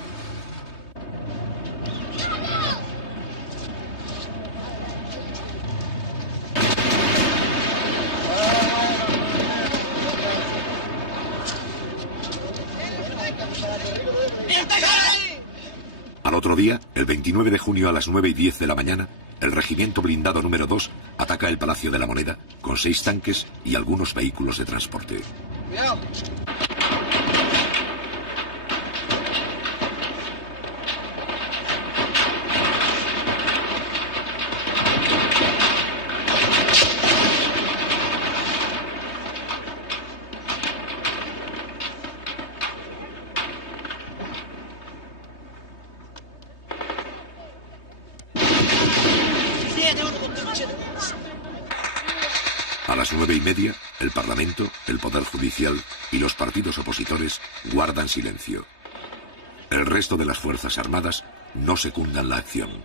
Al otro día, el 29 de junio a las 9:10 de la mañana, el regimiento blindado número 2 ataca el Palacio de la Moneda con 6 tanques y algunos vehículos de transporte. Cuidado. A las 9:30, el Parlamento, el Poder Judicial y los partidos opositores guardan silencio. El resto de las Fuerzas Armadas no secundan la acción.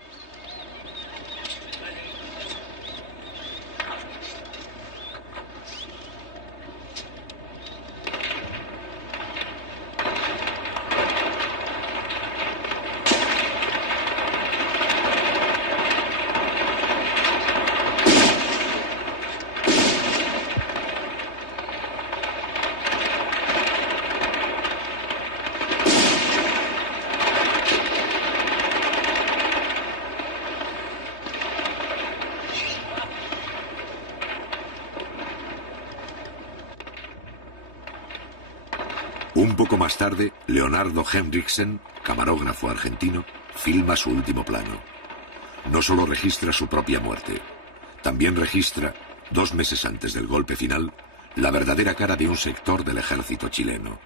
Un poco más tarde, Leonardo Henriksen, camarógrafo argentino, filma su último plano. No solo registra su propia muerte, también registra, 2 meses antes del golpe final, la verdadera cara de un sector del ejército chileno.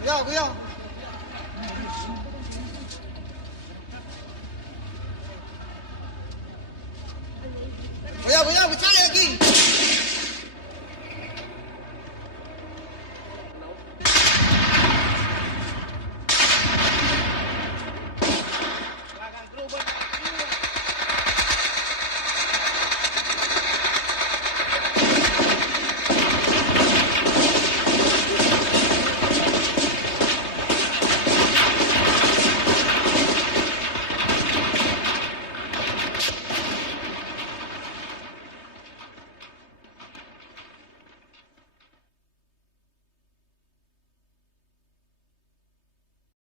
Cuidado, cuidado. Cuidado, cuidado, muchachos.